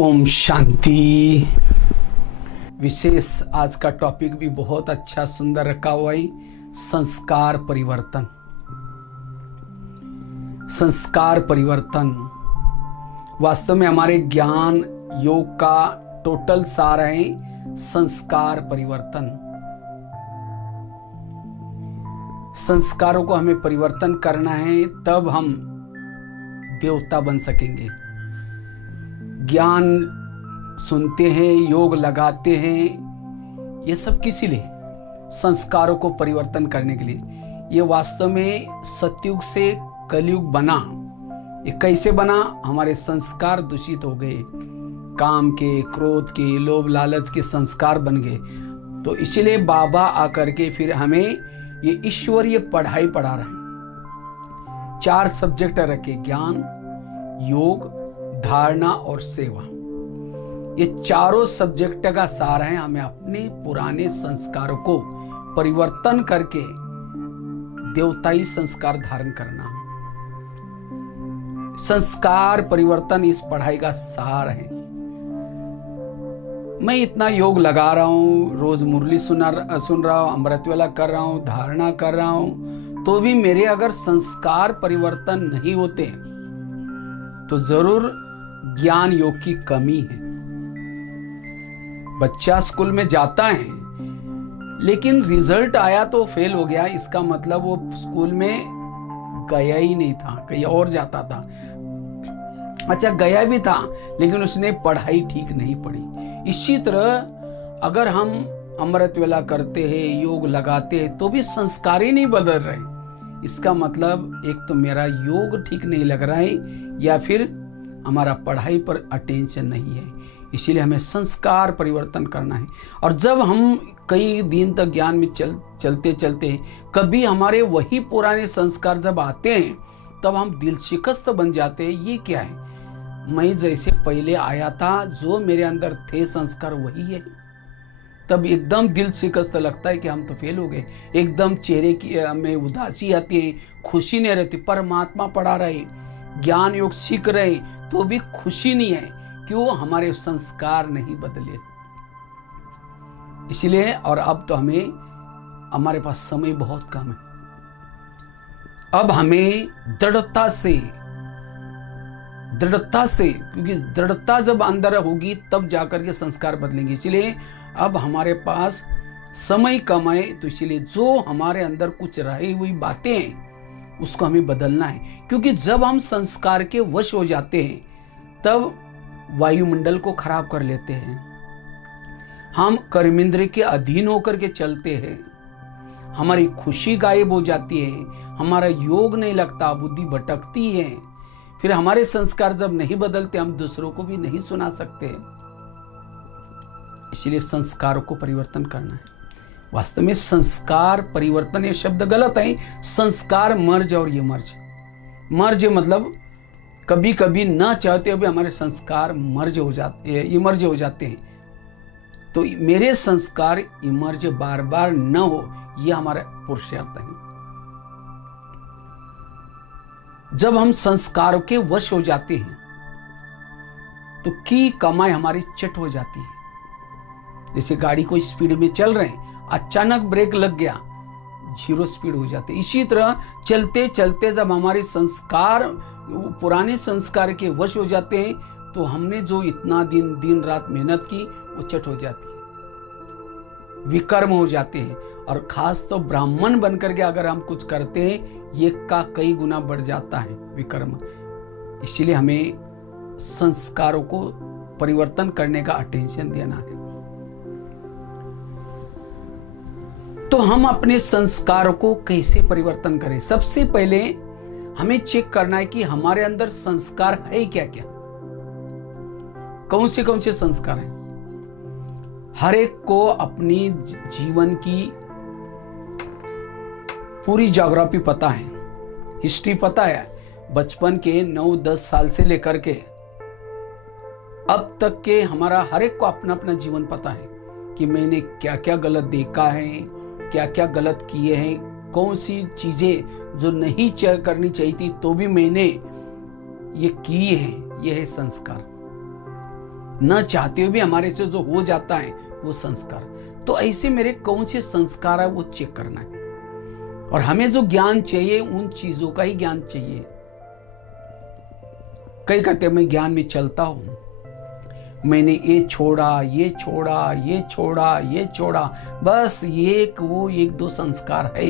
ओम शांति। विशेष आज का टॉपिक भी बहुत अच्छा सुंदर रखा हुआ है, संस्कार परिवर्तन। संस्कार परिवर्तन वास्तव में हमारे ज्ञान योग का टोटल सार है। संस्कार परिवर्तन, संस्कारों को हमें परिवर्तन करना है, तब हम देवता बन सकेंगे। ज्ञान सुनते हैं, योग लगाते हैं, ये सब किस लिए? संस्कारों को परिवर्तन करने के लिए। ये वास्तव में सतयुग से कलयुग बना। ये कैसे बना? हमारे संस्कार दूषित हो गए, काम के, क्रोध के, लोभ लालच के संस्कार बन गए। तो इसलिए बाबा आकर के फिर हमें ये ईश्वरीय पढ़ाई पढ़ा रहे हैं। 4 सब्जेक्ट रखे, ज्ञान, योग, धारणा और सेवा। ये चारों सब्जेक्ट का सार है हमें अपने पुराने संस्कारों को परिवर्तन करके देवताई संस्कार धारण करना। संस्कार परिवर्तन इस पढ़ाई का सार है। मैं इतना योग लगा रहा हूं, रोज मुरली सुन रहा हूं, अमृतवेला कर रहा हूं, धारणा कर रहा हूं, तो भी मेरे अगर संस्कार परिवर्तन नहीं होते तो जरूर ज्ञान योग की कमी है। बच्चा स्कूल में जाता है लेकिन रिजल्ट आया तो फेल हो गया, इसका मतलब वो स्कूल में गया ही नहीं था, कहीं और जाता था। अच्छा, गया भी था लेकिन उसने पढ़ाई ठीक नहीं पढ़ी। इसी तरह अगर हम अमृतवेला करते हैं, योग लगाते हैं, तो भी संस्कार ही नहीं बदल रहे, इसका मतलब एक तो मेरा योग ठीक नहीं लग रहा है या फिर हमारा पढ़ाई पर अटेंशन नहीं है। इसीलिए हमें संस्कार परिवर्तन करना है। और जब हम कई दिन तक ज्ञान में चलते चलते कभी हमारे वही पुराने संस्कार जब आते हैं तब हम दिल शिकस्त बन जाते हैं। ये क्या है? मैं जैसे पहले आया था, जो मेरे अंदर थे संस्कार वही है। तब एकदम दिल शिकस्त लगता है कि हम तो फेल हो गए। एकदम चेहरे की में उदासी आती है, खुशी नहीं रहती। परमात्मा पढ़ा रहे, ज्ञान योग सीख रहे, तो भी खुशी नहीं है। क्यों? हमारे संस्कार नहीं बदले। इसलिए और अब तो हमारे पास समय बहुत कम है। अब हमें दृढ़ता से, क्योंकि दृढ़ता जब अंदर होगी तब जाकर के संस्कार बदलेंगे। इसलिए अब हमारे पास समय कम है, तो इसलिए जो हमारे अंदर कुछ रही हुई बातें हैं उसको हमें बदलना है। क्योंकि जब हम संस्कार के वश हो जाते हैं तब वायुमंडल को खराब कर लेते हैं, हम कर्मेंद्र के अधीन होकर के चलते हैं, हमारी खुशी गायब हो जाती है, हमारा योग नहीं लगता, बुद्धि भटकती है। फिर हमारे संस्कार जब नहीं बदलते हम दूसरों को भी नहीं सुना सकते। इसलिए संस्कारों को परिवर्तन करना है। वास्तव में संस्कार परिवर्तन ये शब्द गलत है। संस्कार मर्ज, और ये मर्ज मतलब कभी कभी न चाहते हुए हमारे संस्कार इमर्ज हो जाते हैं। तो मेरे संस्कार इमर्ज बार बार न हो, यह हमारा पुरुषार्थ है। जब हम संस्कारों के वश हो जाते हैं तो की कमाई हमारी चट हो जाती है। जैसे गाड़ी को स्पीड में चल रहे हैं, अचानक ब्रेक लग गया, 0 स्पीड हो जाते। इसी तरह चलते चलते जब हमारे संस्कार पुराने संस्कार के वश हो जाते हैं तो हमने जो इतना दिन रात मेहनत की वो चट हो जाती है, विकर्म हो जाते हैं। और खास तो ब्राह्मण बनकर के अगर हम कुछ करते हैं, ये का कई गुना बढ़ जाता है विकर्म। इसलिए हमें संस्कारों को परिवर्तन करने का अटेंशन देना है। तो हम अपने संस्कारों को कैसे परिवर्तन करें? सबसे पहले हमें चेक करना है कि हमारे अंदर संस्कार है क्या क्या, कौन से संस्कार हैं। हर एक को अपनी जीवन की पूरी ज्योग्राफी पता है, हिस्ट्री पता है। बचपन के 9-10 साल से लेकर के अब तक के हमारा हर एक को अपना अपना जीवन पता है कि मैंने क्या क्या गलत देखा है, क्या क्या गलत किए हैं, कौन सी चीजें जो नहीं करनी चाहिए थी तो भी मैंने ये की है। यह है संस्कार। न चाहते हुए भी हमारे से जो हो जाता है वो संस्कार। तो ऐसे मेरे कौन से संस्कार है वो चेक करना है, और हमें जो ज्ञान चाहिए उन चीजों का ही ज्ञान चाहिए। कई कहते मैं ज्ञान में चलता हूं, मैंने ये छोड़ा, ये छोड़ा, ये छोड़ा, ये छोड़ा, बस ये वो एक दो संस्कार है।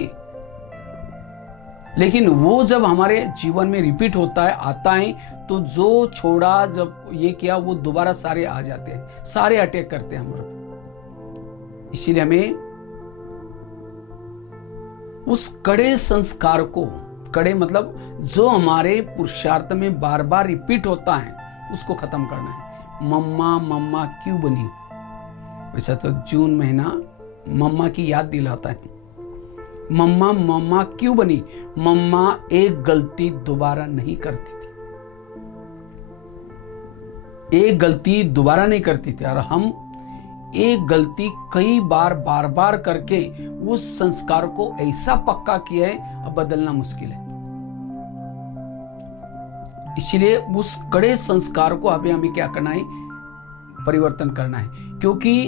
लेकिन वो जब हमारे जीवन में रिपीट होता है, आता है, तो जो छोड़ा, जब ये किया, वो दोबारा सारे आ जाते हैं, सारे अटैक करते हैं हमारे। इसीलिए हमें उस कड़े संस्कार को, कड़े मतलब जो हमारे पुरुषार्थ में बार बार रिपीट होता है, उसको खत्म करना है। मम्मा मम्मा क्यों बनी? वैसा तो जून महीना मम्मा की याद दिलाता है। मम्मा मम्मा क्यों बनी? मम्मा एक गलती दोबारा नहीं करती थी, एक गलती दोबारा नहीं करती थी, और हम एक गलती कई बार बार बार करके उस संस्कार को ऐसा पक्का किया है, अब बदलना मुश्किल है। इसलिए उस कड़े संस्कार को अभी हमें क्या करना है? परिवर्तन करना है, क्योंकि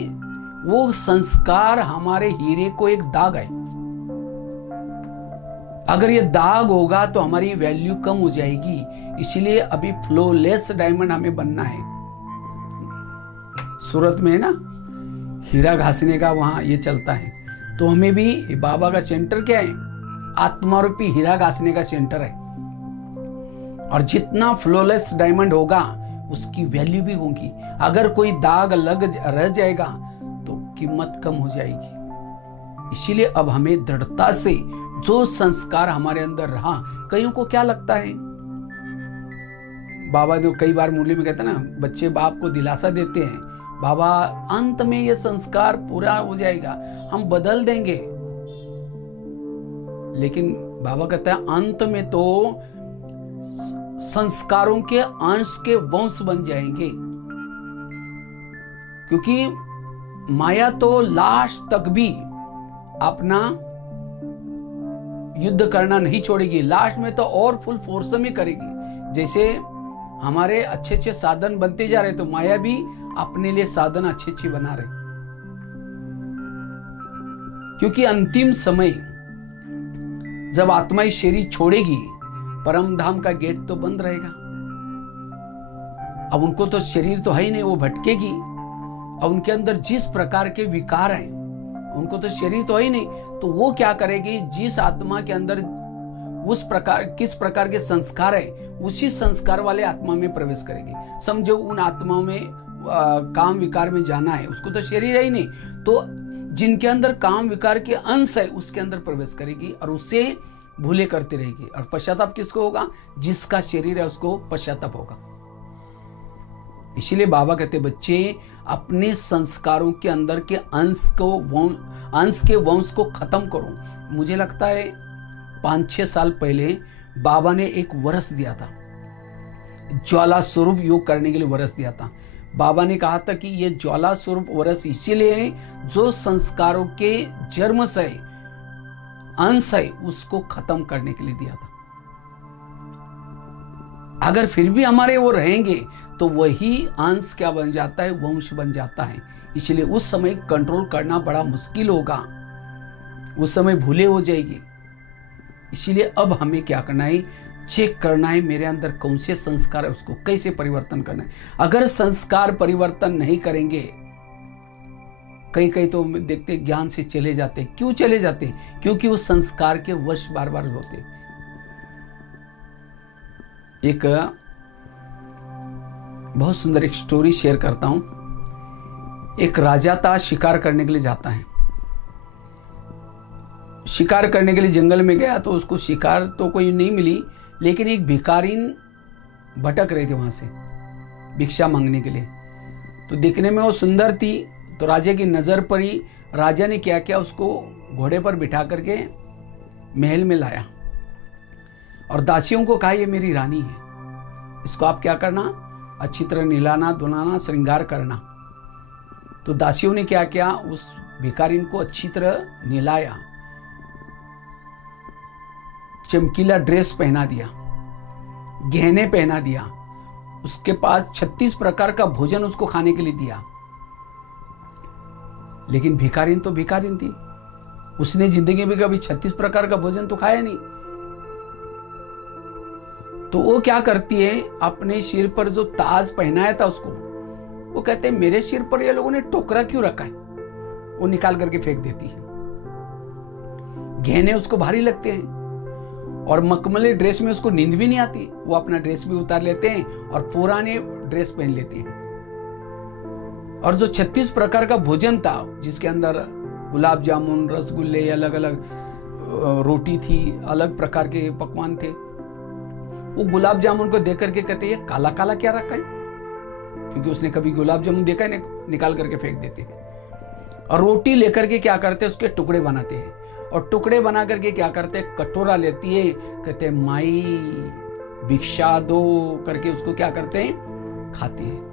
वो संस्कार हमारे हीरे को एक दाग है। अगर ये दाग होगा तो हमारी वैल्यू कम हो जाएगी। इसलिए अभी फ्लोलेस डायमंड हमें बनना है। सूरत में है ना, हीरा घासने का वहां ये चलता है, तो हमें भी बाबा का सेंटर क्या है? आत्मा रूपी हीरा घासने का सेंटर है। और जितना फ्लोलेस डायमंड होगा उसकी वैल्यू भी होगी। अगर कोई दाग लग रह जाएगा तो कीमत कम हो जाएगी। इसीलिए अब हमें दृढ़ता से जो संस्कार हमारे अंदर रहा, कईयों को क्या लगता है, बाबा जो कई बार मुरली में कहते हैं ना, बच्चे बाप को दिलासा देते हैं, बाबा अंत में ये संस्कार पूरा हो जाएगा, हम बदल देंगे। लेकिन बाबा कहता है अंत में तो संस्कारों के अंश के वंश बन जाएंगे, क्योंकि माया तो लास्ट तक भी अपना युद्ध करना नहीं छोड़ेगी। लास्ट में तो और फुल फोर्स में करेगी। जैसे हमारे अच्छे अच्छे साधन बनते जा रहे, तो माया भी अपने लिए साधन अच्छे अच्छे बना रहे, क्योंकि अंतिम समय जब आत्मा इस शरीर छोड़ेगी, परम धाम का गेट तो बंद रहेगा। अब उनको तो शरीर तो है ही नहीं, वो भटकेगी। अब उनके अंदर जिस प्रकार के विकार हैं, उनको तो शरीर तो है ही नहीं, तो वो क्या करेगी? जिस आत्मा के अंदर उस प्रकार किस प्रकार के संस्कार है, उसी संस्कार वाले आत्मा में प्रवेश करेगी। समझो उन आत्माओं में काम विकार में जाना है, उसको तो शरीर है ही नहीं, तो जिनके अंदर काम विकार के अंश है उसके अंदर प्रवेश करेगी और उससे भूले करती रहेगी। और पश्चाताप किसको होगा? जिसका शरीर है उसको पश्चाताप होगा। इसीलिए बाबा कहते बच्चे अपने संस्कारों के अंदर के अंश के वंश को खत्म करो। मुझे लगता है 5-6 साल पहले बाबा ने एक वर्ष दिया था, ज्वाला स्वरूप योग करने के लिए वर्ष दिया था। बाबा ने कहा था कि ये ज्वाला स्वरूप वर्ष इसीलिए है जो संस्कारों के जन्म से अंश है उसको खत्म करने के लिए दिया था। अगर फिर भी हमारे वो रहेंगे तो वही अंश क्या बन जाता है? वंश बन जाता है। इसलिए उस समय कंट्रोल करना बड़ा मुश्किल होगा, उस समय भूले हो जाएगी। इसलिए अब हमें क्या करना है? चेक करना है मेरे अंदर कौन से संस्कार है, उसको कैसे परिवर्तन करना है। अगर संस्कार परिवर्तन नहीं करेंगे, कई तो देखते ज्ञान से चले जाते। क्यों चले जाते? क्योंकि वो संस्कार के वश बार बार होते। एक बहुत सुंदर एक स्टोरी शेयर करता हूं। एक राजा था, शिकार करने के लिए जाता है। शिकार करने के लिए जंगल में गया तो उसको शिकार तो कोई नहीं मिली, लेकिन एक भिखारीन भटक रहे थे वहां से भिक्षा मांगने के लिए। तो देखने में वो सुंदर थी, तो राजा की नजर पड़ी। राजा ने क्या किया? उसको घोड़े पर बिठा करके महल में लाया और दासियों को कहा ये मेरी रानी है, इसको आप क्या करना? अच्छी तरह नहलाना धुलाना श्रृंगार करना। तो दासियों ने क्या किया? उस भिखारीन को अच्छी तरह नहलाया, चमकीला ड्रेस पहना दिया, गहने पहना दिया, उसके पास 36 प्रकार का भोजन उसको खाने के लिए दिया, लेकिन भिखारिन तो भिखारिन थी, उसने जिंदगी में कभी 36 प्रकार का भोजन तो खाया नहीं। तो वो क्या करती है, अपने सिर पर जो ताज पहनाया था उसको, वो कहते हैं मेरे सिर पर ये लोगों ने टोकरा क्यों रखा है, वो निकाल करके फेंक देती है। गहने उसको भारी लगते हैं और मखमली ड्रेस में उसको नींद भी नहीं आती, वो अपना ड्रेस भी उतार लेते हैं और पुराने ड्रेस पहन लेती हैं। और जो 36 प्रकार का भोजन था, जिसके अंदर गुलाब जामुन, रसगुल्ले, अलग अलग रोटी थी, अलग प्रकार के पकवान थे, वो गुलाब जामुन को देख करके कहते हैं ये काला काला क्या रखा है, क्योंकि उसने कभी गुलाब जामुन देखा है, निकाल करके फेंक देते हैं। और रोटी लेकर के क्या करते हैं, उसके टुकड़े बनाते हैं, और टुकड़े बना करके क्या करते हैं, कटोरा लेती है, कहते हैं माई भिक्षा दो करके उसको क्या करते हैं, खाते हैं।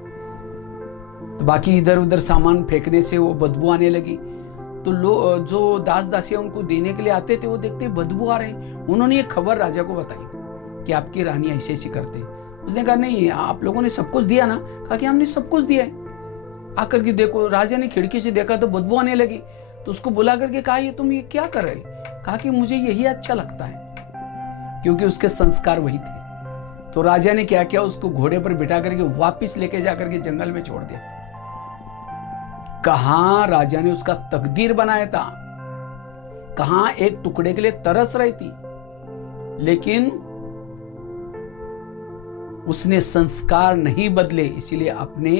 तो बाकी इधर उधर सामान फेंकने से वो बदबू आने लगी, तो लोग जो दास दासियां उनको देने के लिए आते थे, वो देखते बदबू आ रहे हैं। उन्होंने ये खबर राजा को बताई कि आपकी रानी ऐसे ऐसे करते। उसने कहा नहीं, आप लोगों ने सब कुछ दिया ना? कहा कि हमने सब कुछ दिया है। आकर के देखो, राजा ने खिड़की से देखा तो बदबू आने लगी, तो उसको बुला करके कहा ये तुम ये क्या कर रहे? कहा कि मुझे यही अच्छा लगता है, क्योंकि उसके संस्कार वही थे। तो राजा ने क्या किया, उसको घोड़े पर बिठा करके वापिस लेके जाकर के जंगल में छोड़ दिया। कहां राजा ने उसका तकदीर बनाया था, कहां एक टुकड़े के लिए तरस रही थी, लेकिन उसने संस्कार नहीं बदले, इसीलिए अपने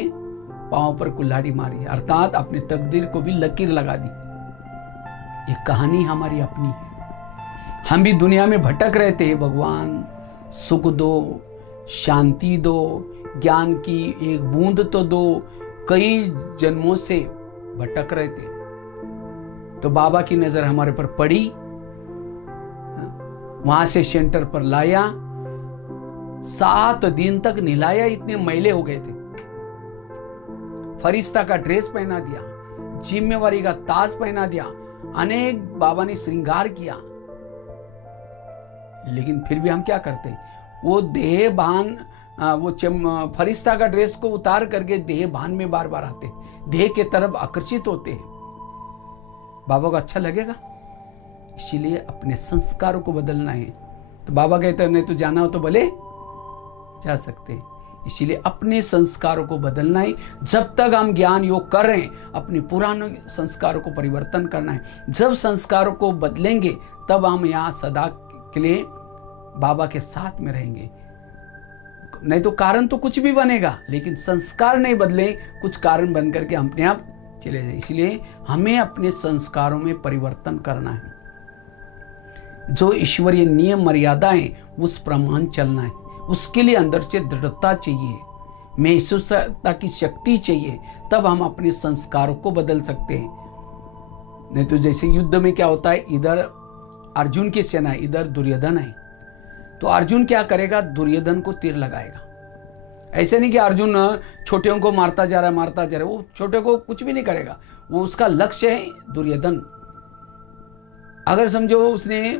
पांव पर कुल्हाड़ी मारी, अर्थात अपने तकदीर को भी लकीर लगा दी। ये कहानी हमारी अपनी है। हम भी दुनिया में भटक रहे थे, भगवान सुख दो, शांति दो, ज्ञान की एक बूंद तो दो। कई जन्मों से भटक रहे थे, तो बाबा की नजर हमारे पर पड़ी, वहां से सेंटर पर लाया, 7 दिन तक निलाया, इतने मैले हो गए थे। फरिश्ता का ड्रेस पहना दिया, जिम्मेवारी का ताज पहना दिया, अनेक बाबा ने श्रृंगार किया, लेकिन फिर भी हम क्या करते, वो देह भान, वो फरिश्ता का ड्रेस को उतार करके देह भान में बार बार आते, देह के तरफ आकर्षित होते हैं। बाबा को अच्छा लगेगा? इसीलिए अपने संस्कारों को बदलना है। तो बाबा कहते हैं नहीं तो जाना हो तो भले जा सकते हैं। इसीलिए अपने संस्कारों को बदलना है। जब तक हम ज्ञान योग कर रहे हैं, अपने पुराने संस्कारों को परिवर्तन करना है। जब संस्कारों को बदलेंगे, तब हम यहाँ सदा के लिए बाबा के साथ में रहेंगे। नहीं तो कारण तो कुछ भी बनेगा, लेकिन संस्कार नहीं बदले, कुछ कारण बन करके हम अपने आप चले जाए। इसलिए हमें अपने संस्कारों में परिवर्तन करना है। जो ईश्वरीय नियम मर्यादाएं, उस प्रमाण चलना है। उसके लिए अंदर से दृढ़ता चाहिए, महसूसता की शक्ति चाहिए, तब हम अपने संस्कारों को बदल सकते हैं। नहीं तो जैसे युद्ध में क्या होता है, इधर अर्जुन की सेना है, इधर दुर्योधन है, तो अर्जुन क्या करेगा, दुर्योधन को तीर लगाएगा। ऐसे नहीं कि अर्जुन छोटियों को मारता जा रहा है, वो छोटे को कुछ भी नहीं करेगा, वो उसका लक्ष्य है दुर्योधन। अगर समझो उसने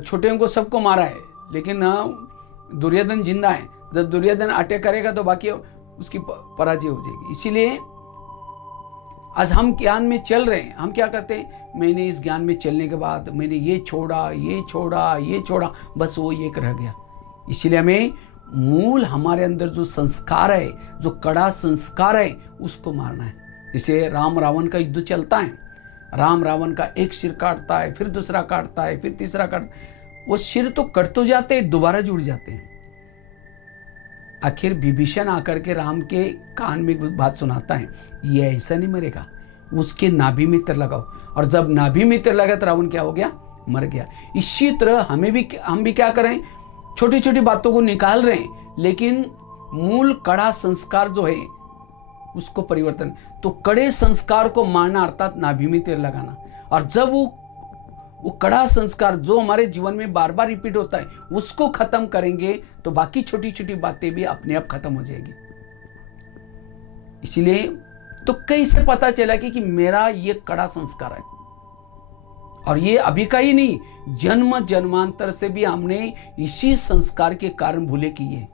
छोटियों को सबको मारा है, लेकिन दुर्योधन जिंदा है, जब दुर्योधन अटैक करेगा तो बाकी उसकी पराजय हो जाएगी। इसीलिए आज हम ज्ञान में चल रहे हैं, हम क्या करते हैं, मैंने इस ज्ञान में चलने के बाद मैंने ये छोड़ा, बस वो एक रह गया। इसलिए हमें मूल हमारे अंदर जो संस्कार है, जो कड़ा संस्कार है, उसको मारना है। जैसे राम रावण का युद्ध चलता है, राम रावण का एक सिर काटता है, फिर दूसरा काटता है, फिर तीसरा काटता है, वो सिर तो कट तो जाते हैं, दोबारा जुड़ जाते हैं। आखिर विभीषण आकर के राम के कान में एक बात सुनाता है, ये ऐसा नहीं मरेगा, उसके नाभि में तीर लगाओ। और जब नाभि में तीर लगा तो रावण क्या हो गया, मर गया। इसी तरह हम भी क्या करें, छोटी छोटी बातों को निकाल रहे हैं, लेकिन मूल कड़ा संस्कार जो है उसको परिवर्तन। तो कड़े संस्कार को मारना अर्थात नाभि में तीर लगाना। और जब वो कड़ा संस्कार जो हमारे जीवन में बार बार रिपीट होता है, उसको खत्म करेंगे तो बाकी छोटी छोटी बातें भी अपने आप खत्म हो जाएगी। इसीलिए तो कैसे पता चला कि मेरा ये कड़ा संस्कार है, और ये अभी का ही नहीं, जन्म जन्मांतर से भी हमने इसी संस्कार के कारण भूले किए।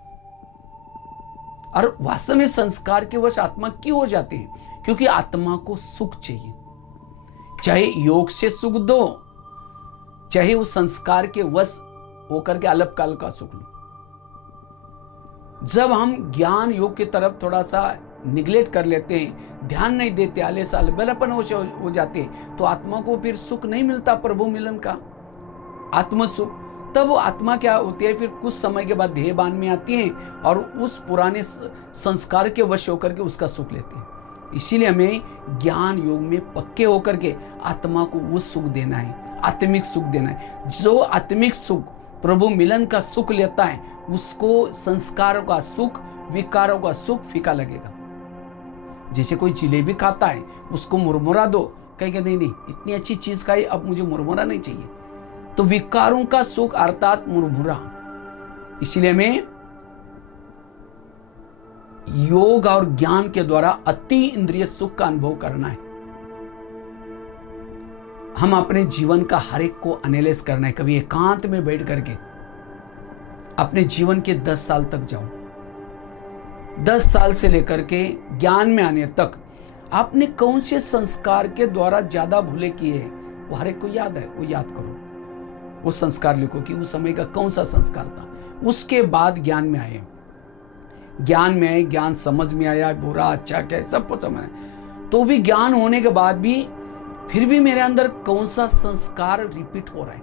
और वास्तव में संस्कार के वश आत्मा क्यों हो जाते हैं? क्योंकि आत्मा को सुख चाहिए, चाहे योग से सुख दो, चाहे उस संस्कार के वश होकर के अल्पकाल का सुख लो। जब हम ज्ञान योग की तरफ थोड़ा सा निगलेक्ट कर लेते हैं, ध्यान नहीं देते, आलस अलबेलापन हो जाते, तो आत्मा को फिर सुख नहीं मिलता प्रभु मिलन का, आत्म सुख। तब वो आत्मा क्या होती है, फिर कुछ समय के बाद देहबान में आती है और उस पुराने संस्कार के वश होकर के उसका सुख लेते हैं। इसीलिए हमें ज्ञान योग में पक्के होकर के आत्मा को वो सुख देना है, आत्मिक सुख देना है। जो आत्मिक सुख प्रभु मिलन का सुख लेता है, उसको संस्कारों का सुख, विकारों का सुख फीका लगेगा। जैसे कोई जिलेबी खाता है, उसको मुरमुरा दो, कहेगा नहीं नहीं इतनी अच्छी चीज खाई, अब मुझे मुरमुरा नहीं चाहिए। तो विकारों का सुख अर्थात मुरमुरा। इसलिए हमें योग और ज्ञान के द्वारा अति इंद्रिय सुख का अनुभव करना है। हम अपने जीवन का हर एक को एनालाइज करना है। कभी एकांत में बैठ करके अपने जीवन के 10 साल तक जाओ, 10 साल से लेकर के ज्ञान में आने तक आपने कौन से संस्कार के द्वारा ज्यादा भूले किए हैं, वो हर एक को याद है, वो याद करो, वो संस्कार लिखो कि उस समय का कौन सा संस्कार था। उसके बाद ज्ञान में आए, ज्ञान में आए, ज्ञान समझ में आया, बुरा अच्छा क्या सब कुछ समझ आया। तो भी ज्ञान होने के बाद भी फिर भी मेरे अंदर कौन सा संस्कार रिपीट हो रहा है,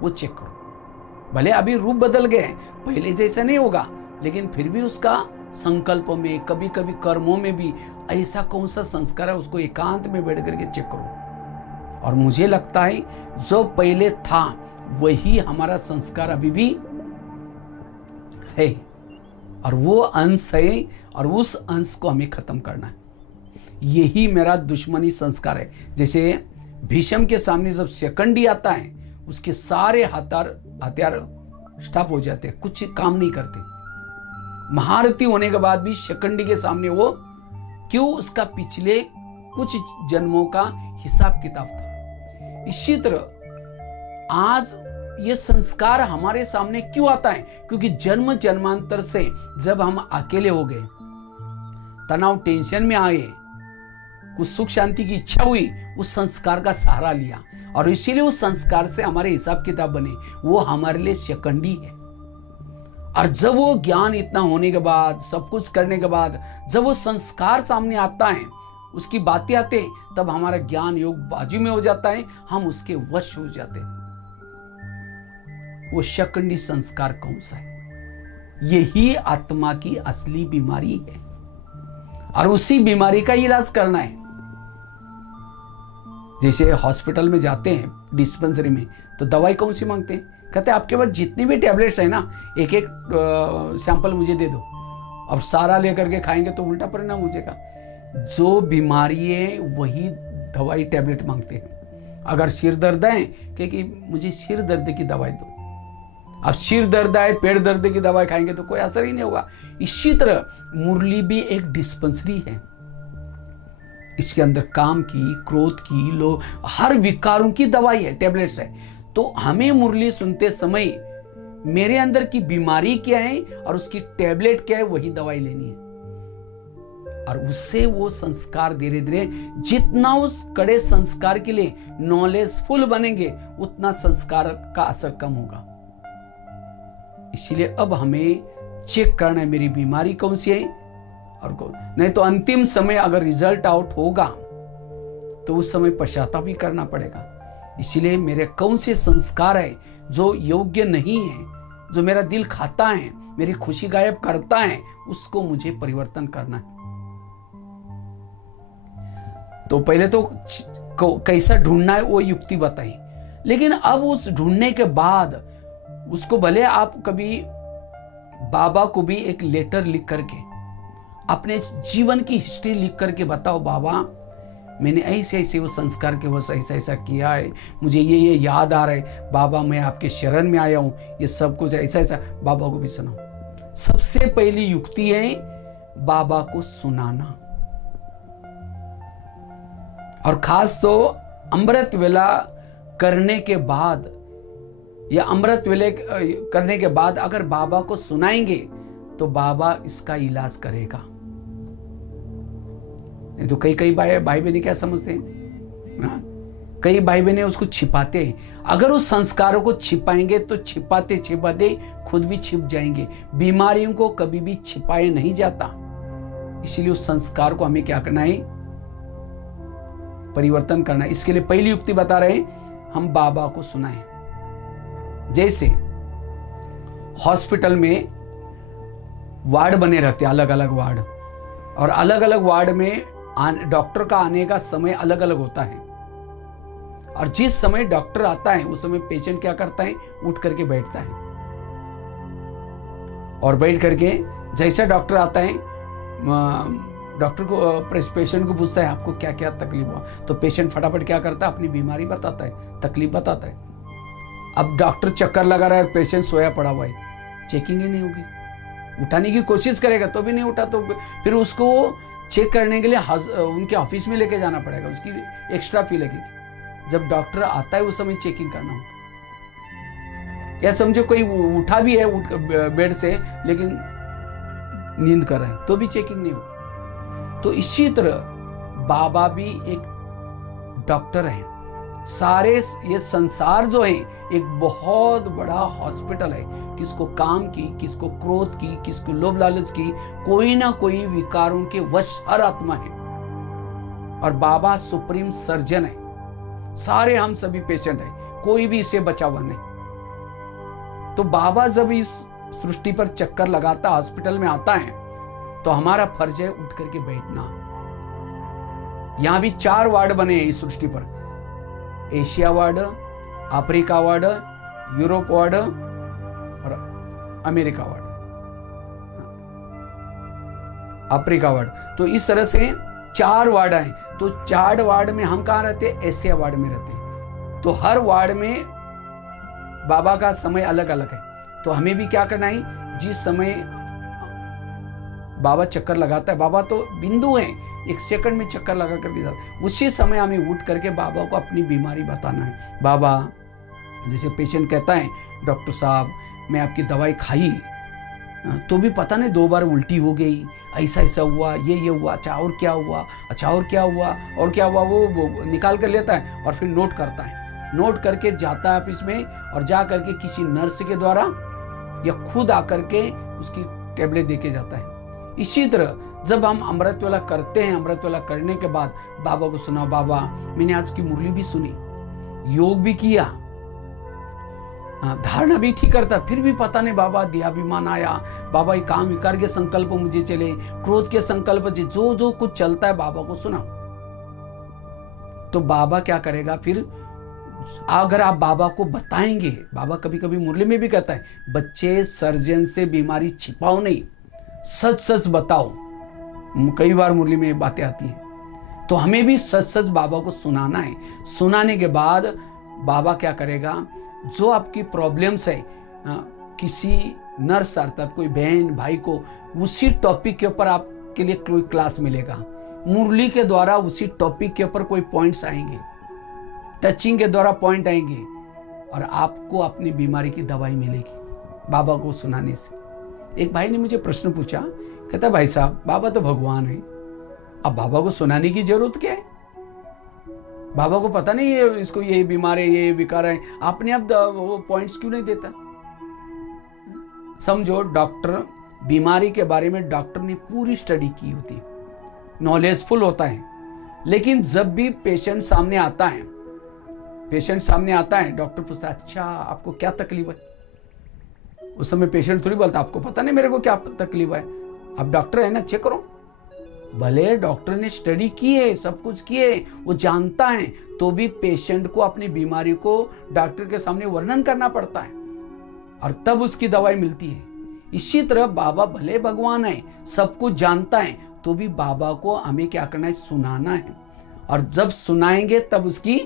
वो चेक करो। भले अभी रूप बदल गए, पहले जैसा नहीं होगा, लेकिन फिर भी उसका संकल्पों में, कभी कभी कर्मों में भी ऐसा कौन सा संस्कार है, उसको एकांत में बैठ करके चेक करो। और मुझे लगता है जो पहले था वही हमारा संस्कार अभी भी है, और वो अंश है, और उस अंश को हमें खत्म करना है। यही मेरा दुश्मनी संस्कार है। जैसे भीष्म के सामने जब शिखंडी आता है, उसके सारे हथियार स्टॉप हो जाते हैं, कुछ काम नहीं करते। महारथी होने के बाद भी शिखंडी के सामने वो क्यों? उसका पिछले कुछ जन्मों का हिसाब किताब था। इसी तरह आज ये संस्कार हमारे सामने क्यों आता है? क्योंकि जन्म जन्मांतर से जब हम अकेले हो गए, तनाव टेंशन में आए, कुछ सुख शांति की इच्छा हुई, उस संस्कार का सहारा लिया, और इसीलिए उस संस्कार से हमारे हिसाब किताब बने। वो हमारे लिए शिखंडी है। और जब वो ज्ञान इतना होने के बाद, सब कुछ करने के बाद, जब वो संस्कार सामने आता है, उसकी बातें आते हैं, तब हमारा ज्ञान योग बाजू में हो जाता है, हम उसके वश हो जाते हैं। वो शिखंडी संस्कार कौन सा है? यही आत्मा की असली बीमारी है, और उसी बीमारी का इलाज करना है। जैसे हॉस्पिटल में जाते हैं, डिस्पेंसरी में, तो दवाई कौन सी मांगते हैं? कहते हैं आपके पास जितनी भी टैबलेट्स है ना, एक एक सैंपल मुझे दे दो, अब सारा लेकर के खाएंगे तो उल्टा परिणाम हो जाएगा। जो बीमारी है वही दवाई टैबलेट मांगते हैं। अगर सिर दर्द है, कि मुझे सिर दर्द की दवाई दो। अब सिर दर्द है, पेट दर्द की दवाई खाएंगे तो कोई असर ही नहीं होगा। इसी तरह मुरली भी एक डिस्पेंसरी है। इसके अंदर काम की, क्रोध की, लो हर विकारों की दवाई है, टैबलेट्स है। तो हमें मुरली सुनते समय मेरे अंदर की बीमारी क्या है और उसकी टैबलेट क्या है, वही दवाई लेनी है। और उससे वो संस्कार धीरे धीरे, जितना उस कड़े संस्कार के लिए नॉलेजफुल बनेंगे, उतना संस्कार का असर कम होगा। इसीलिए अब हमें चेक करना है मेरी बीमारी कौन सी है और कौन नहीं। तो अंतिम समय अगर रिजल्ट आउट होगा तो उस समय पश्चाताप भी करना पड़ेगा। इसलिए मेरे कौन से संस्कार है जो योग्य नहीं है, जो मेरा दिल खाता है, मेरी खुशी गायब करता है, उसको मुझे परिवर्तन करना है। तो पहले तो कैसा ढूंढना है वो युक्ति बताई, लेकिन अब उस ढूंढने के बाद उसको भले आप कभी बाबा को भी एक लेटर लिख करके अपने जीवन की हिस्ट्री लिख करके बताओ, बाबा मैंने ऐसे ऐसे वो संस्कार के वश ऐसा ऐसा किया है, मुझे ये याद आ रहा है, बाबा मैं आपके शरण में आया हूं, ये सब कुछ ऐसा ऐसा, बाबा को भी सुनाओ। सबसे पहली युक्ति है बाबा को सुनाना। और खास तो अमृत वेला करने के बाद, या अमृत वेले करने के बाद अगर बाबा को सुनाएंगे तो बाबा इसका इलाज करेगा। नहीं तो कई भाई बहनें क्या समझते हैं, हाँ? कई भाई बहनें उसको छिपाते हैं। अगर उस संस्कारों को छिपाएंगे तो छिपाते छिपाते खुद भी छिप जाएंगे। बीमारियों को कभी भी छिपाया नहीं जाता, इसलिए उस संस्कार को हमें क्या करना है, परिवर्तन करना है। इसके लिए पहली युक्ति बता रहे हैं, हम बाबा को सुनाएं। जैसे हॉस्पिटल में वार्ड बने रहते हैं, अलग अलग वार्ड, और अलग अलग वार्ड में डॉक्टर का आने का समय अलग अलग होता है। और जिस समय डॉक्टर आता है उस समय पेशेंट क्या करता है, उठ करके बैठता है, और बैठ करके जैसा डॉक्टर आता है, डॉक्टर को पेशेंट को पूछता है आपको क्या क्या तकलीफ हुआ, तो पेशेंट फटाफट क्या करता है, अपनी बीमारी बताता है, तकलीफ बताता है। अब डॉक्टर चक्कर लगा रहा है, पेशेंट सोया पड़ा हुआ है, चेकिंग ही नहीं होगी, उठाने की कोशिश करेगा तो भी नहीं उठा, तो फिर उसको चेक करने के लिए उनके ऑफिस में लेके जाना पड़ेगा, उसकी एक्स्ट्रा फी लगेगी। जब डॉक्टर आता है उस समय चेकिंग करना होता है। या समझो कोई उठा भी है बेड से, लेकिन नींद कर रहा है तो भी चेकिंग नहीं होगी। तो इसी तरह बाबा भी एक डॉक्टर है। सारे ये संसार जो है एक बहुत बड़ा हॉस्पिटल है। किसको काम की, किसको क्रोध की, किसको लोभ लालच की, कोई ना कोई विकारों के वश हर आत्मा है। और बाबा सुप्रीम सर्जन है। सारे हम सभी पेशेंट हैं, कोई भी इसे बचा हुआ नहीं। तो बाबा जब इस सृष्टि पर चक्कर लगाता, हॉस्पिटल में आता है, तो हमारा फर्ज है उठ करके बैठना। यहां भी 4 वार्ड बने हैं इस सृष्टि पर, Asia ward, Africa ward, Europe ward और अमेरिका वार्ड, अफ्रीका वार्ड। तो इस तरह से 4 वार्ड हैं। तो 4 वार्ड में हम कहाँ रहते हैं, एशिया वार्ड में रहते हैं। तो हर वार्ड में बाबा का समय अलग अलग है। तो हमें भी क्या करना है, जिस समय बाबा चक्कर लगाता है, बाबा तो बिंदु है, 1 सेकंड में चक्कर लगा करके जाता है, उसी समय हमें उठ करके बाबा को अपनी बीमारी बताना है। बाबा, जैसे पेशेंट कहता है डॉक्टर साहब मैं आपकी दवाई खाई तो भी पता नहीं 2 बार उल्टी हो गई, ऐसा ऐसा हुआ, ये हुआ, अच्छा और क्या हुआ, अच्छा और क्या हुआ, और क्या हुआ, वो निकाल कर लेता है और फिर नोट करता है। नोट करके जाता है ऑफिस में, और जा करके किसी नर्स के द्वारा या खुद आकर के उसकी टेबलेट दे के जाता है। इसी तरह जब हम अमृत वेला करते हैं, अमृत वेला करने के बाद बाबा को सुना, बाबा मैंने आज की मुरली भी सुनी, योग भी किया, धारणा भी ठीक करता, फिर भी पता नहीं बाबा देहाभिमान आया, बाबा ये काम विकार के संकल्प मुझे चले, क्रोध के संकल्प, जो जो कुछ चलता है बाबा को सुना। तो बाबा क्या करेगा फिर, अगर आप बाबा को बताएंगे, बाबा कभी कभी मुरली में भी कहता है बच्चे सर्जन से बीमारी छिपाओ नहीं, सच सच बताओ। कई बार मुरली में बातें आती हैं। तो हमें भी सच सच बाबा को सुनाना है। सुनाने के बाद बाबा क्या करेगा, जो आपकी प्रॉब्लम्स है, किसी नर्स अर्थात कोई बहन भाई को उसी टॉपिक के ऊपर आपके लिए कोई क्लास मिलेगा, मुरली के द्वारा उसी टॉपिक के ऊपर कोई पॉइंट्स आएंगे, टचिंग के द्वारा पॉइंट आएंगे, और आपको अपनी बीमारी की दवाई मिलेगी बाबा को सुनाने से। एक भाई ने मुझे प्रश्न पूछा, कहता भाई साहब बाबा तो भगवान है, अब बाबा को सुनाने की जरूरत क्या है, बाबा को पता नहीं है इसको ये बीमार है, ये विकार है, आपने अब वो पॉइंट्स क्यों नहीं देता। समझो डॉक्टर, बीमारी के बारे में डॉक्टर ने पूरी स्टडी की होती है, नॉलेजफुल होता है, लेकिन जब भी पेशेंट सामने आता है, डॉक्टर पूछता है अच्छा आपको क्या तकलीफ है। उस समय पेशेंट थोड़ी बोलता आपको पता नहीं मेरे को क्या तकलीफ है, अब डॉक्टर है ना, चेक करो। भले डॉक्टर ने स्टडी की है, सब कुछ किए, वो जानता है, तो भी पेशेंट को अपनी बीमारी को डॉक्टर के सामने वर्णन करना पड़ता है, और तब उसकी दवाई मिलती है। इसी तरह बाबा भले भगवान है, सब कुछ जानता है, तो भी बाबा को हमें क्या करना है, सुनाना है। और जब सुनाएंगे तब उसकी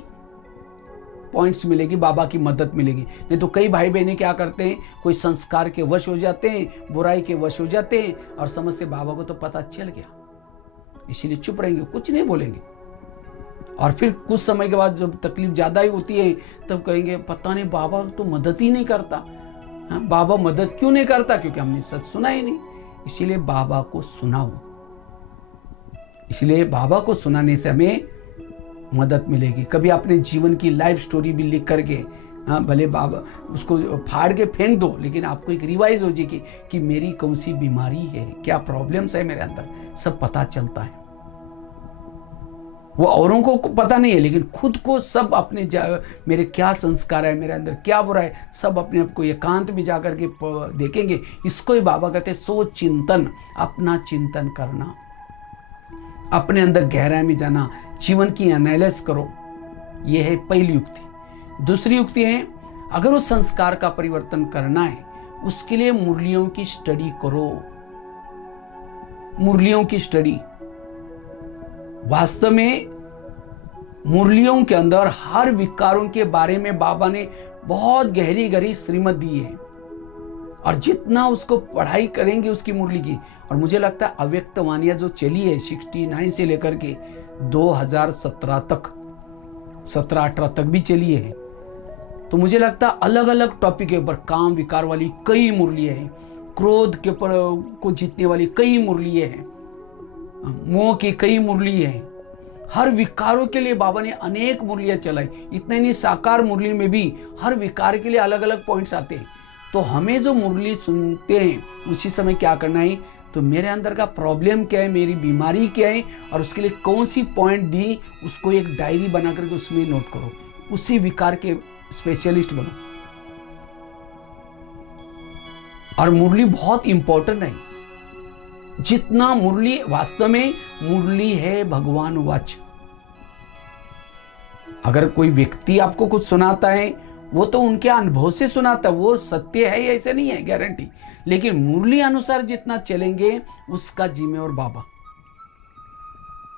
पॉइंट्स मिलेगी, बाबा की मदद मिलेगी। नहीं तो कई भाई बहनें क्या करते हैं, कोई संस्कार के वश हो जाते हैं, बुराई के वश हो जाते हैं, और समझते बाबा को तो पता चल गया, इसीलिए चुप रहेंगे, कुछ नहीं बोलेंगे। और फिर कुछ समय के बाद जब तकलीफ ज्यादा ही होती है, तब कहेंगे पता नहीं बाबा तो मदद ही नहीं करता। बाबा मदद क्यों नहीं करता, क्योंकि हमने सच सुना ही नहीं। इसीलिए बाबा को सुनाओ, इसलिए बाबा को सुनाने से हमें मदद मिलेगी। कभी अपने जीवन की लाइफ स्टोरी भी लिख करके, हाँ भले बाबा उसको फाड़ के फेंक दो, लेकिन आपको एक रिवाइज हो जाएगी कि मेरी कौन सी बीमारी है, क्या प्रॉब्लम्स है मेरे अंदर, सब पता चलता है। वो औरों को पता नहीं है, लेकिन खुद को सब अपने मेरे क्या संस्कार है, मेरे अंदर क्या बुरा है, सब अपने आप को एकांत में जाकर के देखेंगे। इसको ही बाबा कहते हैं सोच चिंतन, अपना चिंतन करना, अपने अंदर गहराई में जाना, जीवन की एनालिसिस करो। यह है पहली युक्ति। दूसरी युक्ति है, अगर उस संस्कार का परिवर्तन करना है, उसके लिए मुरलियों की स्टडी करो। मुरलियों की स्टडी, वास्तव में मुरलियों के अंदर हर विकारों के बारे में बाबा ने बहुत गहरी गहरी श्रीमत दी है, और जितना उसको पढ़ाई करेंगे उसकी मुरली की, और मुझे लगता है अव्यक्त वाणियां जो चली है 69 से लेकर के 2017 तक, 17-18 तक भी चली है, तो मुझे लगता है अलग अलग टॉपिक के ऊपर काम विकार वाली कई मुरलियां हैं, क्रोध के ऊपर को जीतने वाली कई मुरलियां हैं, मोह की कई मुरली है। हर विकारों के लिए बाबा ने अनेक मुरलियां चलाई। इतने नहीं, साकार मुरली में भी हर विकार के लिए अलग अलग पॉइंट्स आते हैं। तो हमें जो मुरली सुनते हैं उसी समय क्या करना है, तो मेरे अंदर का प्रॉब्लम क्या है, मेरी बीमारी क्या है, और उसके लिए कौन सी पॉइंट दी, उसको एक डायरी बना करके उसमें नोट करो, उसी विकार के स्पेशलिस्ट बनो। और मुरली बहुत इंपॉर्टेंट है। जितना मुरली, वास्तव में मुरली है भगवान वाच। अगर कोई व्यक्ति आपको कुछ सुनाता है, वो तो उनके अनुभव से सुनाता है, वो सत्य है ऐसे नहीं है गारंटी, लेकिन मुरली अनुसार जितना चलेंगे उसका जिम्मेवार बाबा।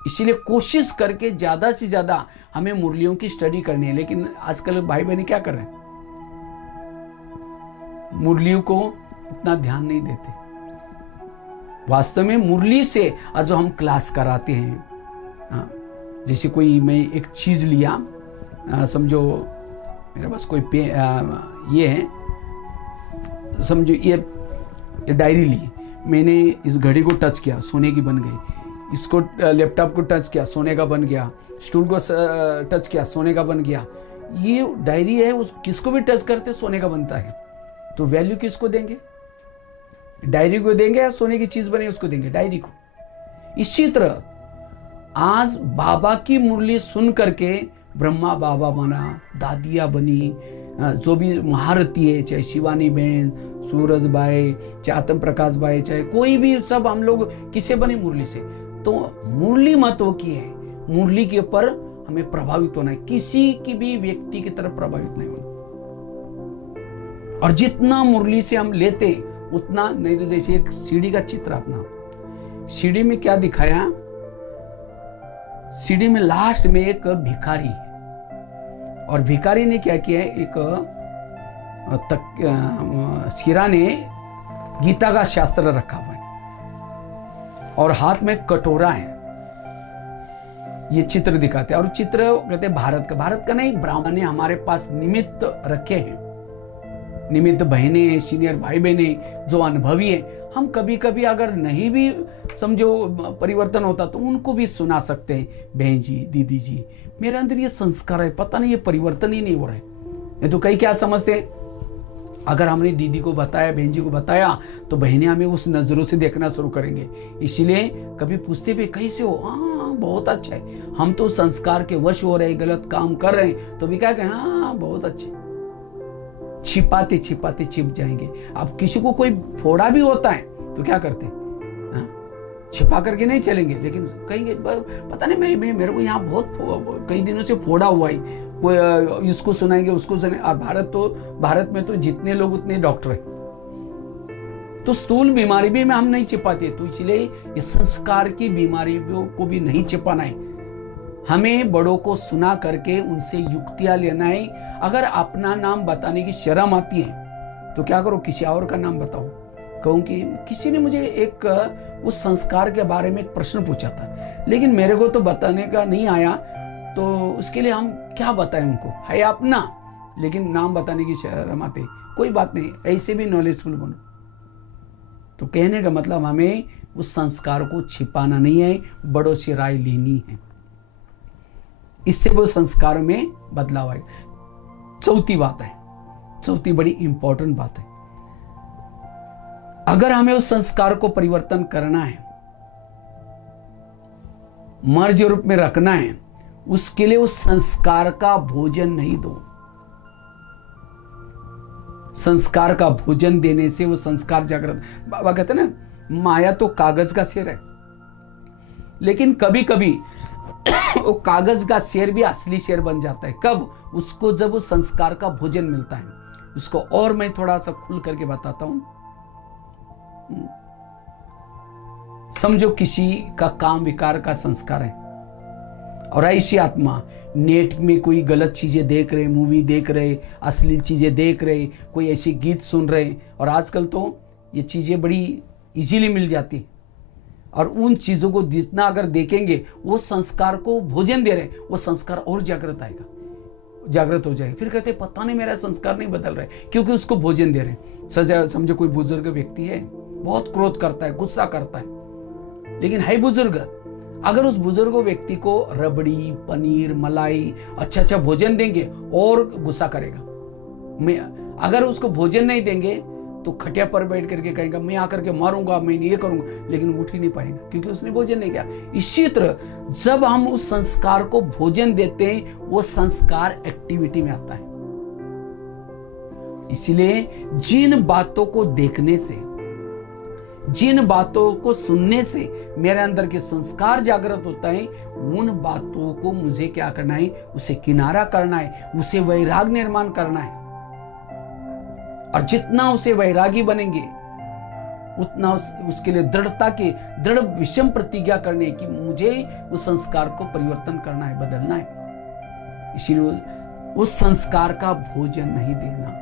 इसीलिए कोशिश करके ज्यादा से ज्यादा हमें मुरलियों की स्टडी करनी है। लेकिन आजकल भाई बहन क्या कर रहे हैं, मुरलियों को इतना ध्यान नहीं देते। वास्तव में मुरली से जो हम क्लास कराते हैं, जैसे कोई मैं एक चीज लिया, समझो मेरे पास कोई ये है, समझो ये डायरी ली, मैंने इस घड़ी को टच किया, सोने की बन गई, इसको लैपटॉप को टच किया, सोने का बन गया, स्टूल को टच किया, सोने का बन गया। ये डायरी है, उस किसको भी टच करते सोने का बनता है। तो वैल्यू किसको देंगे, डायरी को देंगे, या सोने की चीज बनी उसको देंगे, डायरी को। इसी तरह आज बाबा की मुरली सुन करके ब्रह्मा बाबा बना, दादिया बनी, जो भी महारथी है, चाहे शिवानी बहन, सूरज भाई, चाहे आत्म प्रकाश भाई, चाहे कोई भी, सब हम लोग किससे बने, मुरली से। तो मुरली महत्व की है, मुरली के ऊपर हमें प्रभावित होना है, किसी की भी व्यक्ति की तरफ प्रभावित नहीं होना। और जितना मुरली से हम लेते उतना नहीं, तो जैसे एक सीढ़ी का चित्र अपना, सीढ़ी में क्या दिखाया, सीढ़ी में लास्ट में एक भिखारी है, और भिखारी ने क्या किया है, एक सिरा ने गीता का शास्त्र रखा हुआ है और हाथ में कटोरा है, ये चित्र दिखाते हैं। और चित्र कहते हैं भारत का नहीं, ब्राह्मण ने हमारे पास निमित्त रखे हैं, निमित्त बहने हैं, सीनियर भाई बहने जो अनुभवी है। हम कभी कभी अगर नहीं भी समझो परिवर्तन होता तो उनको भी सुना सकते हैं, बहन जी, दीदी जी, मेरे अंदर ये संस्कार है, पता नहीं ये परिवर्तन ही नहीं हो रहा है। नहीं तो कई क्या समझते हैं, अगर हमने दीदी को बताया, बहन जी को बताया, तो बहनें हमें उस नजरों से देखना शुरू करेंगे। इसीलिए कभी पूछते भी कैसे हो, हाँ बहुत अच्छा है, हम तो संस्कार के वश हो रहे, गलत काम कर रहे हैं, तो भी क्या कहें, हाँ बहुत अच्छे। छिपाते छिपाते छिप जाएंगे। अब किसी को कोई फोड़ा भी होता है तो क्या करते हैं, छिपा करके नहीं चलेंगे, लेकिन कहेंगे पता नहीं मैं मेरे को यहाँ बहुत कई दिनों से फोड़ा हुआ है, कोई इसको सुनाएंगे उसको सुनाएंगे। और भारत में तो जितने लोग उतने डॉक्टर हैं, तो स्थूल बीमारी भी में हम नहीं छिपाते। तो इसलिए ये संस्कार की बीमारी को भी नहीं छिपाना है, हमें बड़ों को सुना करके उनसे युक्तियां लेना है। अगर अपना नाम बताने की शर्म आती है तो क्या करो, किसी और का नाम बताओ। कहूँ कि किसी ने मुझे एक उस संस्कार के बारे में एक प्रश्न पूछा था, लेकिन मेरे को तो बताने का नहीं आया, तो उसके लिए हम क्या बताएं उनको, है अपना, लेकिन नाम बताने की शर्म आती। कोई बात नहीं, ऐसे भी नॉलेजफुल बनो। तो कहने का मतलब हमें उस संस्कार को छिपाना नहीं है, बड़ों से राय लेनी है, इससे वो संस्कार में बदलाव आएगा। चौथी बात है, चौथी बड़ी इंपॉर्टेंट बात है, अगर हमें उस संस्कार को परिवर्तन करना है, मर्ज रूप में रखना है, उसके लिए उस संस्कार का भोजन नहीं दो। संस्कार का भोजन देने से वो संस्कार जागृत, बाबा कहते हैं ना, माया तो कागज का शेर है, लेकिन कभी कभी वो कागज का शेर भी असली शेर बन जाता है। कब? उसको जब उस संस्कार का भोजन मिलता है। उसको और मैं थोड़ा सा खुल करके बताता हूं। समझो किसी का काम विकार का संस्कार है, और ऐसी आत्मा नेट में कोई गलत चीजें देख रहे, मूवी देख रहे, अश्लील चीजें देख रहे, कोई ऐसी गीत सुन रहे, और आजकल तो ये चीजें बड़ी इजीली मिल जाती, और उन चीजों को जितना अगर देखेंगे वो संस्कार को भोजन दे रहे, वो संस्कार और जागृत आएगा, जागृत हो जाएगा। फिर कहते पता नहीं मेरा संस्कार नहीं बदल रहा है, क्योंकि उसको भोजन दे रहे। समझो कोई बुजुर्ग व्यक्ति है, बहुत क्रोध करता है, गुस्सा करता है, लेकिन है बुजुर्ग, अगर उस बुजुर्ग व्यक्ति को रबड़ी, पनीर, मलाई, अच्छा अच्छा भोजन देंगे और गुस्सा करेगा। अगर उसको भोजन नहीं देंगे तो खटिया पर बैठ करके कहेगा मैं आकर के मारूंगा, मैं ये करूंगा, लेकिन उठ ही नहीं पाएगा, क्योंकि उसने भोजन नहीं किया। इसी तरह जब हम उस संस्कार को भोजन देते हैं, वो संस्कार एक्टिविटी में आता है। इसलिए जिन बातों को देखने से, जिन बातों को सुनने से मेरे अंदर के संस्कार जागृत होता है, उन बातों को मुझे क्या करना है, उसे किनारा करना है, उसे वैराग निर्माण करना है। और जितना उसे वैरागी बनेंगे, उतना उसके लिए दृढ़ता की दृढ़ विषम प्रतिज्ञा करने की, मुझे उस संस्कार को परिवर्तन करना है, बदलना है। इसीलिए उस संस्कार का भोजन नहीं देना।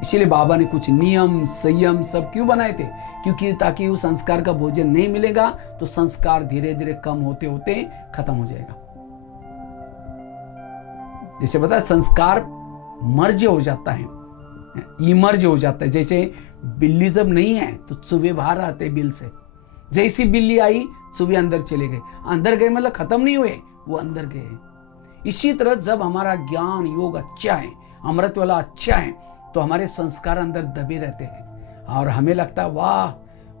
इसलिए बाबा ने कुछ नियम, संयम सब क्यों बनाए थे? क्योंकि ताकि उस संस्कार का भोजन नहीं मिलेगा तो संस्कार धीरे धीरे कम होते होते खत्म हो जाएगा। जैसे बता, संस्कार मर्ज हो जाता है, इमर्ज हो जाता है। जैसे बिल्ली जब नहीं है तो चूहे बाहर आते बिल से, जैसी बिल्ली आई चूहे अंदर चले गए। अंदर गए मतलब खत्म नहीं हुए, वो अंदर गए। इसी तरह जब हमारा ज्ञान योग अच्छा है, अमृत वाला अच्छा है, तो हमारे संस्कार अंदर दबे रहते हैं और हमें लगता है वाह,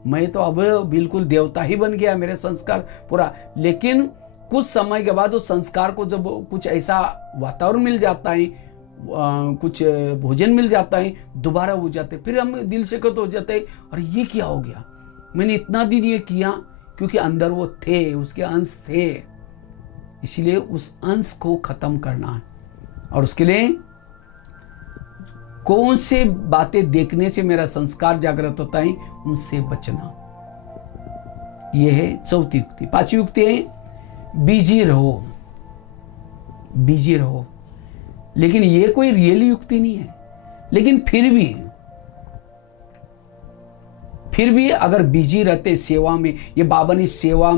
मैं तो अब बिल्कुल देवता ही बन गया, मेरे संस्कार पूरा। लेकिन कुछ समय के बाद उस संस्कार को जब कुछ ऐसा वातावरण मिल जाता है, कुछ भोजन मिल जाता है, दोबारा हो जाते, फिर हम दिल से कत हो जाते हैं, और ये क्या हो गया, मैंने इतना दिन ये किया, क्योंकि अंदर वो थे, उसके अंश थे। इसलिए उस अंश को खत्म करना है, और उसके लिए कौन से बातें देखने से मेरा संस्कार जागृत होता है, उनसे बचना। यह है चौथी युक्ति। पांचवी युक्ति है बिजी रहो, बिजी रहो। लेकिन यह कोई रियल युक्ति नहीं है, लेकिन फिर भी अगर बिजी रहते सेवा में, ये बाबा ने सेवा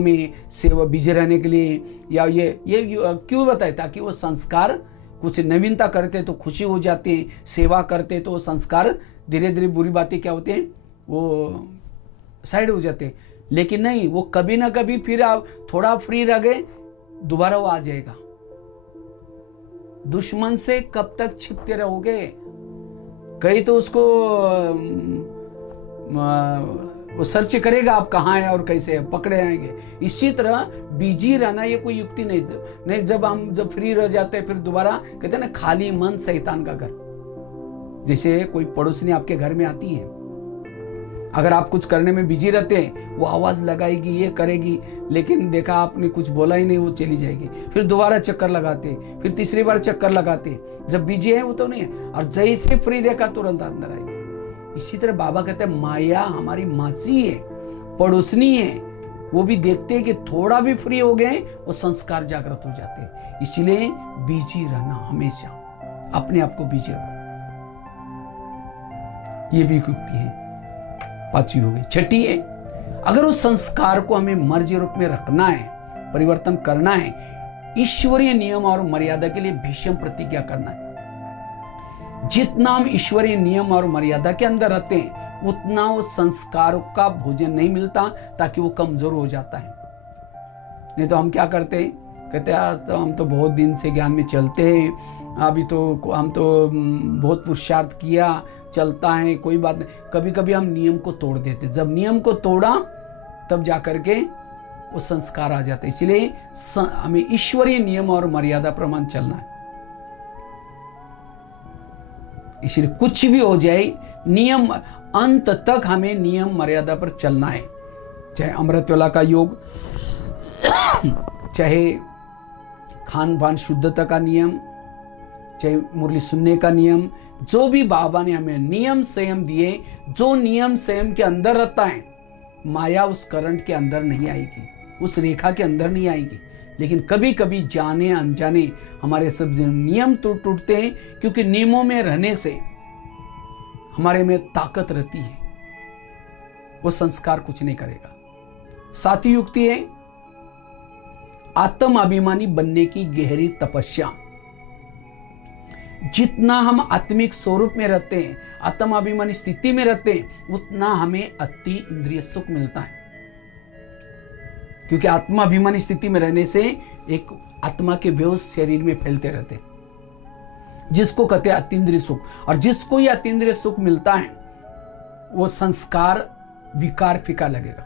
बिजी रहने के लिए, या ये क्यों बताए, ताकि वो संस्कार कुछ नवीनता करते तो खुशी हो जाते हैं, सेवा करते तो संस्कार धीरे धीरे बुरी बातें क्या होते हैं, वो साइड हो जाते हैं। लेकिन नहीं, वो कभी ना कभी फिर आप थोड़ा फ्री रह गए, दोबारा वो आ जाएगा। दुश्मन से कब तक छिपते रहोगे? कहीं तो उसको वो सर्च करेगा आप कहाँ हैं और कैसे है, पकड़े आएंगे। इसी तरह बिजी रहना ये कोई युक्ति नहीं। जब फ्री रह जाते हैं, फिर दोबारा कहते हैं ना, खाली मन शैतान का घर। जैसे कोई पड़ोसनी आपके घर में आती है, अगर आप कुछ करने में बिजी रहते हैं, वो आवाज लगाएगी, ये करेगी, लेकिन देखा आपने कुछ बोला ही नहीं, वो चली जाएगी। फिर दोबारा चक्कर लगाते, फिर तीसरी बार चक्कर लगाते। जब बिजी है वो तो नहीं है, और जैसे फ्री देखा तुरंत अंदर आएगी। इसी तरह बाबा कहते हैं माया हमारी मासी है, पड़ोसनी है, वो भी देखते हैं कि थोड़ा भी फ्री हो गए, वो संस्कार जागृत हो जाते हैं। इसलिए बिजी रहना, हमेशा अपने आप को बिजी रखो। ये भी युक्ति है, पांचवी हो गई। छठी है, अगर उस संस्कार को हमें मर्जी रूप में रखना है, परिवर्तन करना है, ईश्वरीय नियम और मर्यादा के लिए भीषण प्रतिज्ञा करना है। जितना हम ईश्वरीय नियम और मर्यादा के अंदर रहते हैं उतना वो संस्कारों का भोजन नहीं मिलता, ताकि वो कमजोर हो जाता है। नहीं तो हम क्या करते, कहते आज तो हम तो बहुत दिन से ज्ञान में चलते हैं, अभी तो हम तो बहुत पुरुषार्थ किया, चलता है, कोई बात नहीं। कभी कभी हम नियम को तोड़ देते, जब नियम को तोड़ा तब जाकर के वो संस्कार आ जाते। इसलिए हमें ईश्वरीय नियम और मर्यादा प्रमाण चलना है। इसलिए कुछ भी हो जाए, नियम अंत तक हमें नियम मर्यादा पर चलना है। चाहे अमृतवेला का योग, चाहे खान पान शुद्धता का नियम, चाहे मुरली सुनने का नियम, जो भी बाबा ने हमें नियम संयम दिए, जो नियम संयम के अंदर रहता है, माया उस करंट के अंदर नहीं आएगी, उस रेखा के अंदर नहीं आएगी। लेकिन कभी कभी जाने अनजाने हमारे सब नियम टूटते हैं, क्योंकि नियमों में रहने से हमारे में ताकत रहती है, वो संस्कार कुछ नहीं करेगा। सातवीं युक्ति है आत्म अभिमानी बनने की गहरी तपस्या। जितना हम आत्मिक स्वरूप में रहते हैं, आत्म अभिमानी स्थिति में रहते हैं, उतना हमें अति इंद्रिय सुख मिलता है। क्योंकि आत्मा अभिमानी स्थिति में रहने से एक आत्मा के वेव शरीर में फैलते रहते हैं, जिसको कहते हैं अतीन्द्रिय सुख। और जिसको ये अतीन्द्रिय सुख मिलता है वो संस्कार विकार फीका लगेगा।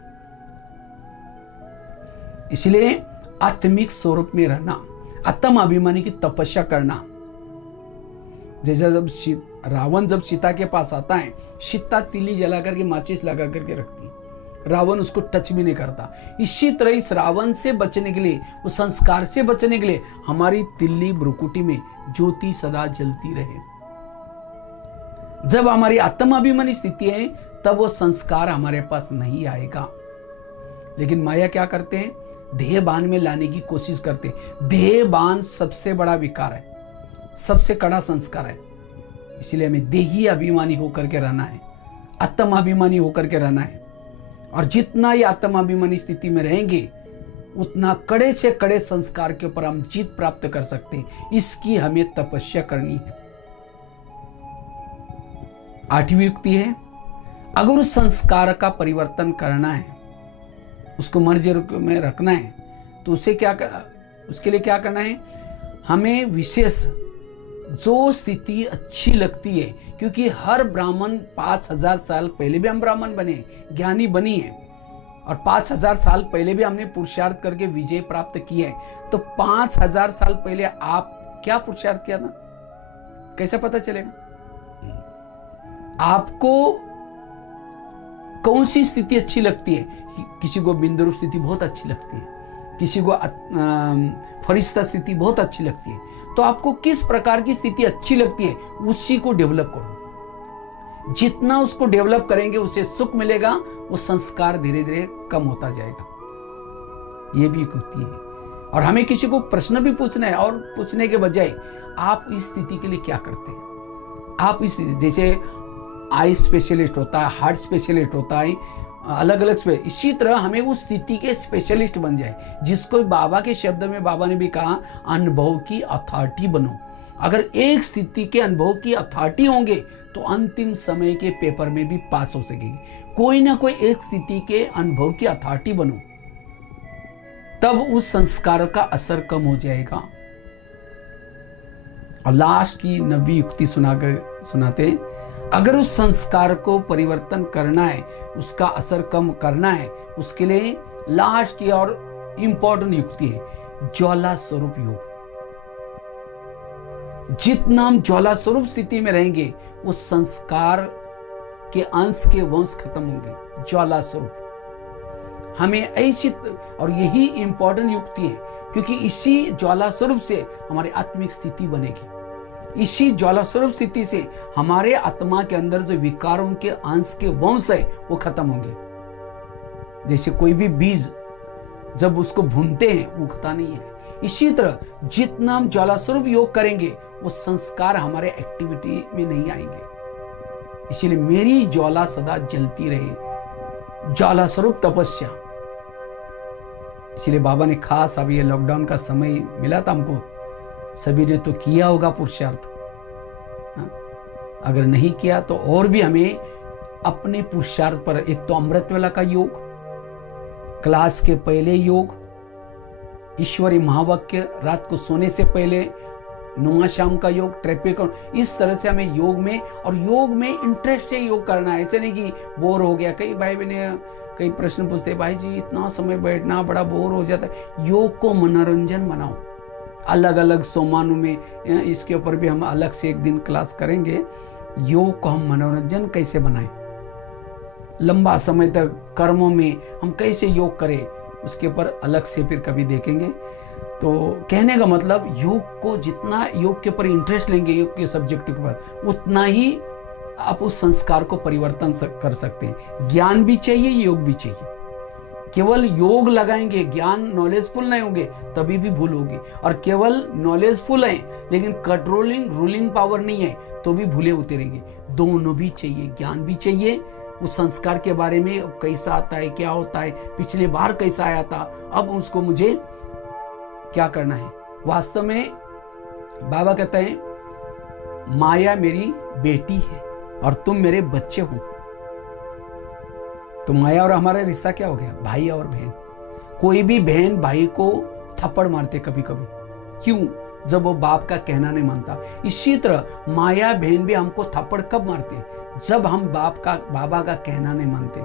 इसलिए आत्मिक स्वरूप में रहना, आत्म अभिमानी की तपस्या करना। जैसे जब रावण जब सीता के पास आता है, सीता तिल्ली जला करके माचिस लगा करके रखती, रावण उसको टच भी नहीं करता। इसी तरह इस रावण से बचने के लिए, उस संस्कार से बचने के लिए हमारी तिल्ली भ्रुकुटी में ज्योति सदा जलती रहे। जब हमारी आत्माभिमानी स्थिति है तब वो संस्कार हमारे पास नहीं आएगा। लेकिन माया क्या करते हैं, देह बान में लाने की कोशिश करते हैं। देह बान सबसे बड़ा विकार है, सबसे कड़ा संस्कार है। इसलिए हमें देही अभिमानी होकर के रहना है, आत्माभिमानी होकर के रहना है। और जितना ये आत्माभिमानी स्थिति में रहेंगे उतना कड़े से कड़े संस्कार के ऊपर हम जीत प्राप्त कर सकते हैं। इसकी हमें तपस्या करनी है। आठवीं युक्ति है, अगर उस संस्कार का परिवर्तन करना है, उसको मर्ज में रखना है, तो उसके लिए क्या करना है, हमें विशेष जो स्थिति अच्छी लगती है, क्योंकि हर ब्राह्मण 5000 साल पहले भी हम ब्राह्मण बने, ज्ञानी बनी है, और 5000 साल पहले भी हमने पुरुषार्थ करके विजय प्राप्त किया है। तो 5000 साल पहले आप क्या पुरुषार्थ किया था, कैसे पता चलेगा? आपको कौन सी स्थिति अच्छी लगती है? किसी को बिंदु रूप स्थिति बहुत अच्छी लगती है, किसी को फरिश्ता स्थिति बहुत अच्छी लगती है। तो आपको किस प्रकार की स्थिति अच्छी लगती है, उसी को डेवलप करो। जितना उसको डेवलप करेंगे उसे सुख मिलेगा, वो संस्कार धीरे धीरे कम होता जाएगा। ये भी एक युक्ति है। और हमें किसी को प्रश्न भी पूछना है, और पूछने के बजाय आप इस स्थिति के लिए क्या करते हैं। आप इस स्थिति, जैसे आई स्पेशलिस्ट होता है, हार्ट स्पेशलिस्ट होता है, अलग अलग इसी तरह हमें उस स्थिति के स्पेशलिस्ट बन जाए, जिसको बाबा के शब्द में बाबा ने भी कहा, अनुभव की अथॉरिटी बनो। अगर एक स्थिति के अनुभव की अथॉरिटी होंगे तो अंतिम समय के पेपर में भी पास हो सकेगी। कोई ना कोई एक स्थिति के अनुभव की अथॉरिटी बनो, तब उस संस्कार का असर कम हो जाएगा। और लास्ट की 9वीं युक्ति सुनाते, अगर उस संस्कार को परिवर्तन करना है, उसका असर कम करना है, उसके लिए लास्ट की और इंपॉर्टेंट युक्ति है ज्वाला स्वरूप योग। जितना हम ज्वाला स्वरूप स्थिति में रहेंगे, उस संस्कार के अंश के वंश खत्म होंगे। ज्वाला स्वरूप हमें ऐसी, और यही इंपॉर्टेंट युक्ति है, क्योंकि इसी ज्वाला स्वरूप से हमारी आत्मिक स्थिति बनेगी। इसी ज्वाला स्वरूप स्थिति से हमारे आत्मा के अंदर जो विकारों के अंश के वंश है वो खत्म होंगे। जैसे कोई भी बीज जब उसको भूनते हैं उगता नहीं है, इसी तरह जितना हम ज्वाला स्वरूप योग करेंगे वो संस्कार हमारे एक्टिविटी में नहीं आएंगे। इसीलिए मेरी ज्वाला सदा जलती रहे, ज्वाला स्वरूप तपस्या। इसलिए बाबा ने खास, अब ये लॉकडाउन का समय मिला था हमको, सभी ने तो किया होगा पुरुषार्थ। अगर नहीं किया तो और भी हमें अपने पुरुषार्थ पर, एक तो अमृत वेला का योग, क्लास के पहले योग, ईश्वरी महावाक्य, रात को सोने से पहले नुमा शाम का योग, ट्रैफिक, इस तरह से हमें योग में, और योग में इंटरेस्ट से योग करना है। ऐसे नहीं कि बोर हो गया। कई भाई बहने कई प्रश्न पूछते, भाई जी इतना समय बैठना बड़ा बोर हो जाता है। योग को मनोरंजन बनाओ। अलग अलग सोमानों में इसके ऊपर भी हम अलग से एक दिन क्लास करेंगे। योग को हम मनोरंजन कैसे बनाएं, लंबा समय तक कर्मों में हम कैसे योग करें, उसके ऊपर अलग से फिर कभी देखेंगे। तो कहने का मतलब, योग को जितना योग के ऊपर इंटरेस्ट लेंगे, योग के सब्जेक्ट के ऊपर, उतना ही आप उस संस्कार को परिवर्तन कर सकते हैं। ज्ञान भी चाहिए, योग भी चाहिए। केवल योग लगाएंगे, ज्ञान नॉलेजफुल नहीं होंगे, तभी भी भूल होगी। और केवल नॉलेजफुल है लेकिन कंट्रोलिंग रूलिंग पावर नहीं है, तो भी भूले होते रहेंगे। दोनों भी चाहिए, ज्ञान भी चाहिए, उस संस्कार के बारे में कैसा आता है, क्या होता है, पिछले बार कैसा आया था, अब उसको मुझे क्या करना है। वास्तव में बाबा कहते हैं, माया मेरी बेटी है और तुम मेरे बच्चे हो। तो माया और हमारा रिश्ता क्या हो गया, भाई और बहन। कोई भी बहन भाई को थप्पड़ मारते कभी कभी, क्यों? जब वो बाप का कहना नहीं मानता। इसी तरह माया बहन भी हमको थप्पड़ कब मारते, जब हम बाबा का कहना नहीं मानते।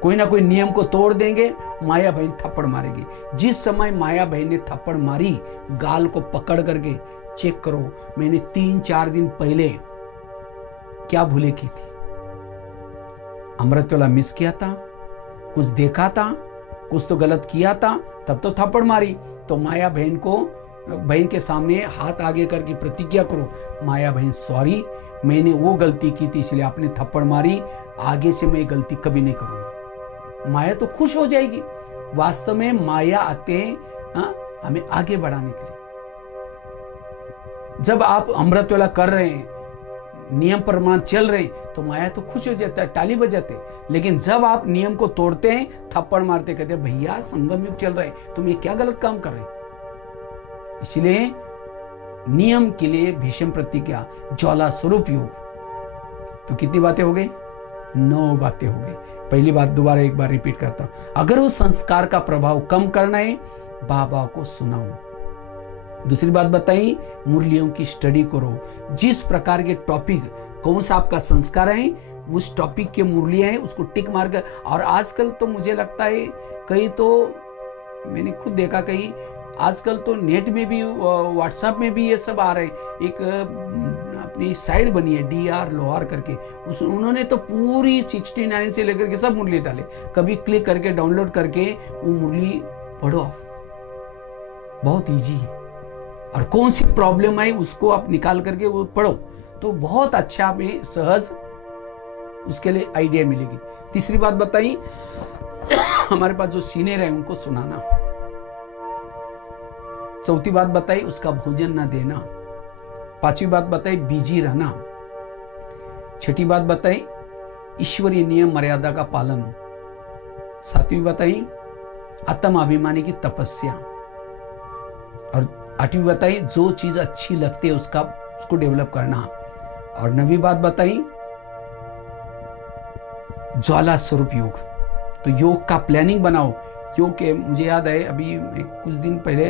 कोई ना कोई नियम को तोड़ देंगे, माया बहन थप्पड़ मारेगी। जिस समय माया बहन ने थप्पड़ मारी, गाल को पकड़ करके चेक करो, मैंने 3-4 दिन पहले क्या भूले की थी। अमृत वाला मिस किया था, कुछ देखा था, कुछ तो गलत किया था, तब तो थप्पड़ मारी। तो माया बहन को, बहन के सामने हाथ आगे करके प्रतिज्ञा करो, माया बहन सॉरी, मैंने वो गलती की थी इसलिए आपने थप्पड़ मारी, आगे से मैं गलती कभी नहीं करूंगा। माया तो खुश हो जाएगी। वास्तव में माया आते हमें आगे बढ़ाने के लिए। जब आप अमृत वेला कर रहे हैं, नियम प्रमाण चल रहे हैं, तो माया तो खुश हो जाता है, ताली बजाते। लेकिन जब आप नियम को तोड़ते हैं, थप्पड़ मारते, कहते हैं भैया संगम युग चल रहा है, तुम ये क्या गलत काम कर रहे हैं। इसलिए नियम के लिए भीष्म प्रतिज्ञा, ज्वाला स्वरूप योग। तो कितनी बातें हो गई? 9 बातें हो गई। पहली बात दोबारा एक बार रिपीट करता हूं, अगर उस संस्कार का प्रभाव कम करना है, बाबा को सुनाओ। दूसरी बात बताई, मुरलियों की स्टडी करो। जिस प्रकार के टॉपिक, कौन सा आपका संस्कार है, उस टॉपिक के मुरलियां हैं, उसको टिक मार कर। और आजकल तो मुझे लगता है, कई तो मैंने खुद देखा, कहीं आजकल तो नेट में भी, व्हाट्सएप में भी ये सब आ रहे हैं। एक अपनी साइट बनी है DR लोहार करके, उन्होंने तो पूरी 69 से लेकर के सब मुरली डाले। कभी क्लिक करके डाउनलोड करके वो मुरली पढ़ो, बहुत इजी है। और कौन सी प्रॉब्लम आई उसको आप निकाल करके वो पढ़ो, तो बहुत अच्छा हमें सहज उसके लिए आइडिया मिलेगी। तीसरी बात बताई, हमारे पास जो सीनियर है उनको सुनाना। चौथी बात बताई, उसका भोजन ना देना। पांचवी बात बताई, बिजी रहना। छठी बात बताई, ईश्वरीय नियम मर्यादा का पालन। सातवीं बताई, आत्म अभिमानी की तपस्या। और आठवीं बताई, जो चीज अच्छी लगती है उसको डेवलप करना। और नवीं बात बताई, ज्वाला स्वरूप योग। तो योग का प्लानिंग बनाओ। योग के, मुझे याद है अभी कुछ दिन पहले,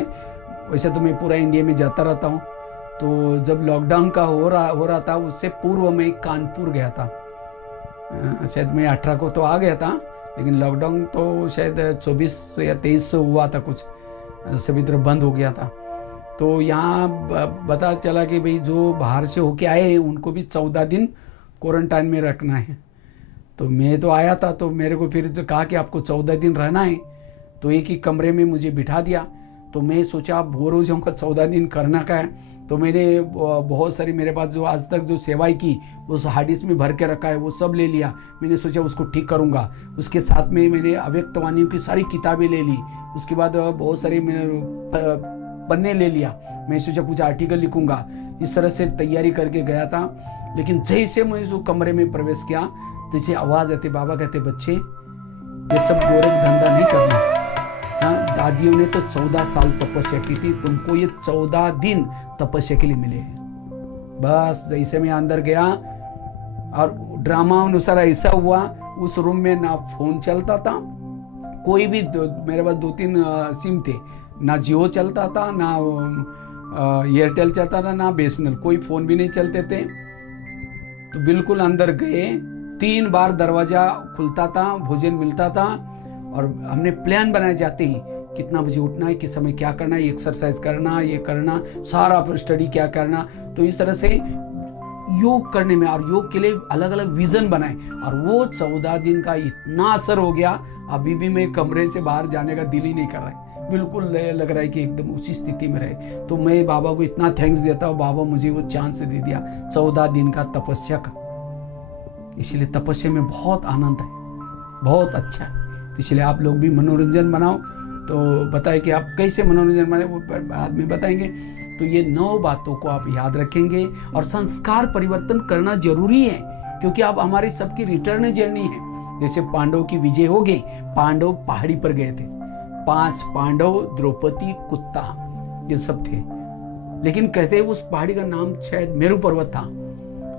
वैसे तो मैं पूरा इंडिया में जाता रहता हूँ, तो जब लॉकडाउन का हो रहा था, उससे पूर्व में कानपुर गया था। शायद मैं 18 को तो आ गया था, लेकिन लॉकडाउन तो शायद 24 या 23 से हुआ था, कुछ सभी तरफ बंद हो गया था। तो यहाँ पता चला कि भाई जो बाहर से होके आए हैं उनको भी 14 दिन क्वारंटाइन में रखना है। तो मैं तो आया था, तो मेरे को फिर तो कहा कि आपको 14 दिन रहना है। तो एक ही कमरे में मुझे बिठा दिया। तो मैं सोचा बोर हो जाऊँगा, 14 दिन करना का है। तो मैंने बहुत सारी, मेरे पास जो आज तक जो सेवाएं की उस हार्ड डिस्क में भर के रखा है, वो सब ले लिया। मैंने सोचा उसको ठीक करूँगा। उसके साथ में मैंने अव्यक्त वाणियों की सारी किताबें ले ली। उसके बाद बहुत सारे पन्ने ले लिया। मैं सोचा कुछ आर्टिकल लिखूंगा। इस तरह से तैयारी करके गया था। लेकिन जैसे मैं उस कमरे में प्रवेश किया, जैसे आवाज़ आती, बाबा कहते, बच्चे ये सब गोरख धंधा नहीं करना। हाँ, दादियों ने तो 14 साल तपस्या की थी, तुमको ये 14 दिन तपस्या के लिए मिले हैं। बस जैसे मैं अंदर गया, और ड्रामा अनुसार ऐसा हुआ, उस रूम में ना फोन चलता था, कोई भी मेरे पास 2-3 सिम थे, ना जियो चलता था, ना एयरटेल चलता था, ना बीएसएनएल, कोई फोन भी नहीं चलते थे। तो बिल्कुल अंदर गए, 3 बार दरवाजा खुलता था, भोजन मिलता था, और हमने प्लान बनाए जाते ही कितना बजे उठना है, किस समय क्या करना है, एक्सरसाइज करना, ये करना, सारा स्टडी क्या करना। तो इस तरह से योग करने में और योग के लिए अलग अलग विजन बनाए, और वो 14 दिन का इतना असर हो गया, अभी भी मैं कमरे से बाहर जाने का दिल ही नहीं कर रहा है, बिल्कुल लग रहा है कि एकदम उसी स्थिति में रहे। तो मैं बाबा को इतना थैंक्स देता हूँ, बाबा मुझे वो चांस दे दिया 14 दिन का तपस्या का। इसलिए तपस्या में बहुत आनंद है, बहुत अच्छा है। तो इसलिए आप लोग भी मनोरंजन बनाओ। तो बताए कि आप कैसे मनोरंजन बनाए, वो बाद में बताएंगे। तो ये 9 बातों को आप याद रखेंगे, और संस्कार परिवर्तन करना जरूरी है, क्योंकि आप हमारी सबकी रिटर्न जर्नी है। जैसे पांडव की विजय हो गई, पांडव पहाड़ी पर गए थे, 5 पांडव, द्रौपदी, कुत्ता, ये सब थे। लेकिन कहते हैं उस पहाड़ी का नाम शायद मेरू पर्वत था।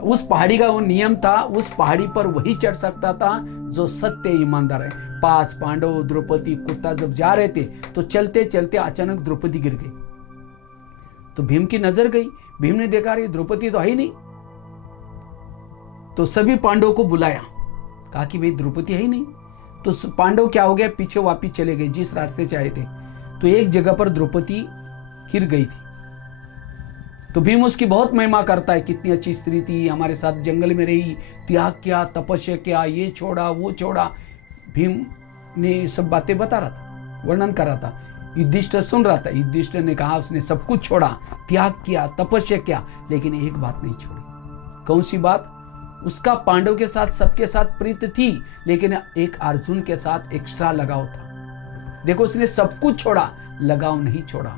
उस पहाड़ी का वो नियम था, उस पहाड़ी पर वही चढ़ सकता था जो सत्य ईमानदार है। 5 पांडव, द्रौपदी, कुत्ता जब जा रहे थे, तो चलते चलते अचानक द्रौपदी गिर गई। तो भीम की नजर गई, भीम ने देखा रही द्रौपदी तो है ही नहीं। तो सभी पांडवों को बुलाया, कहा कि भाई द्रौपदी है ही नहीं। तो पांडव क्या हो गया, पीछे वापिस चले गए जिस रास्ते से आए थे। तो एक जगह पर द्रौपदी गिर गई थी। तो भीम उसकी बहुत महिमा करता है, कितनी अच्छी स्त्री थी, हमारे साथ जंगल में रही, त्याग किया, तपस्या किया, ये छोड़ा वो छोड़ा। भीम ने सब बातें बता रहा था, वर्णन कर रहा था। युधिष्ठिर सुन रहा था। युधिष्ठिर ने कहा उसने सब कुछ छोड़ा, त्याग किया, तपस्या किया, लेकिन एक बात नहीं छोड़ी। कौन सी बात? उसका पांडव के साथ सबके साथ प्रीत थी, लेकिन एक अर्जुन के साथ एक्स्ट्रा लगाव था। देखो उसने सब कुछ छोड़ा, लगाव नहीं छोड़ा।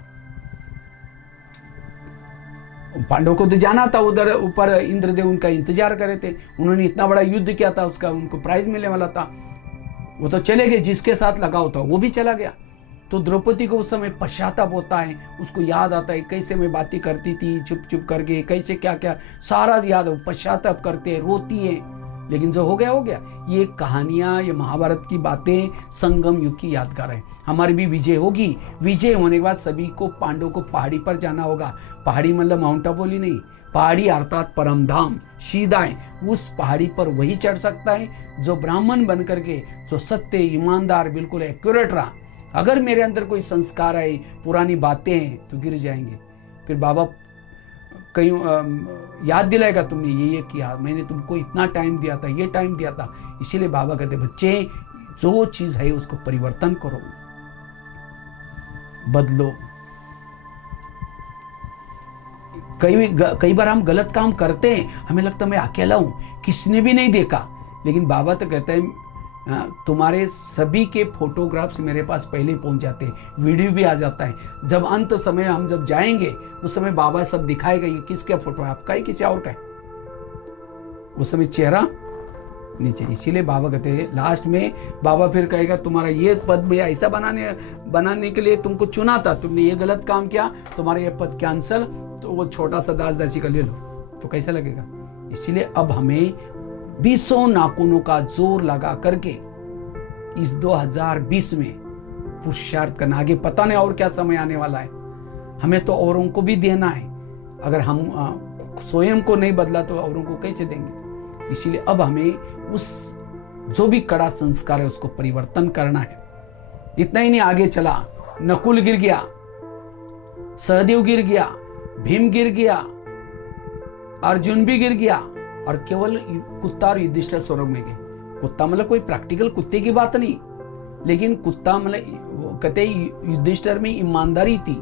पांडव को तो जाना था, उधर ऊपर इंद्रदेव उनका इंतजार कर रहे थे, उन्होंने इतना बड़ा युद्ध किया था, उसका उनको प्राइज मिलने वाला था। वो तो चले गए, जिसके साथ लगाव था वो भी चला गया। तो द्रौपदी को उस समय पश्चाताप होता है, उसको याद आता है कैसे मैं बातें करती थी चुप चुप करके, कैसे क्या क्या सारा याद है, पश्चाताप करते हैं, रोती है। लेकिन जो हो गया हो गया। ये कहानियां, ये महाभारत की बातें संगम युग की यादगार है। हमारी भी विजय होगी, विजय होने के बाद सभी को, पांडव को पहाड़ी पर जाना होगा। पहाड़ी मतलब माउंट आबू ही नहीं, पहाड़ी अर्थात परम धाम, सीधा है। उस पहाड़ी पर वही चढ़ सकता है जो ब्राह्मण बन करके, जो सत्य, ईमानदार, बिल्कुल एक्यूरेट रहा। अगर मेरे अंदर कोई संस्कार है, पुरानी बातें हैं, तो गिर जाएंगे। फिर बाबा कहीं याद दिलाएगा, तुमने ये किया, मैंने तुमको इतना टाइम दिया था, ये टाइम दिया था। इसीलिए बाबा कहते बच्चे, जो चीज है उसको परिवर्तन करो, बदलो। कई बार हम गलत काम करते हैं, हमें लगता है मैं अकेला हूं, किसने भी नहीं देखा। लेकिन बाबा तो कहते हैं तुम्हारे सभी के फोटोग्राफ्स मेरे पास पहले ही पहुंच जाते हैं, वीडियो भी आ जाता है। जब अंत समय हम जब जाएंगे, उस समय बाबा सब दिखाएगा, ये किसका फोटो है, आपका ही किसी और का है। उस समय चेहरा नीचे। इसीलिए बाबा कहते हैं लास्ट में, बाबा फिर कहेगा तुम्हारा ये पद में ऐसा बनाने के लिए तुमको चुना था, तुमने ये गलत काम किया, तुम्हारा ये पद कैंसल, तो वो छोटा सा दासदर्शी का ले लो, तो कैसा लगेगा। इसीलिए अब हमें 20 नाखूनों का जोर लगा करके इस 2020 में पुरुषार्थ करना। आगे पता नहीं और क्या समय आने वाला है, हमें तो औरों को भी देना है। अगर हम स्वयं को नहीं बदला तो औरों को कैसे देंगे। इसीलिए अब हमें उस जो भी कड़ा संस्कार है उसको परिवर्तन करना है। इतना ही नहीं, आगे चला, नकुल गिर गया, सहदेव गिर गया, भीम गिर गया, अर्जुन भी गिर गया, और केवल कुत्ता और युधिष्ठिर स्वर्ग में गए। कुत्ता मतलब कोई प्रैक्टिकल कुत्ते की बात नहीं, लेकिन कुत्ता मतलब कहते युधिष्ठिर में ईमानदारी थी,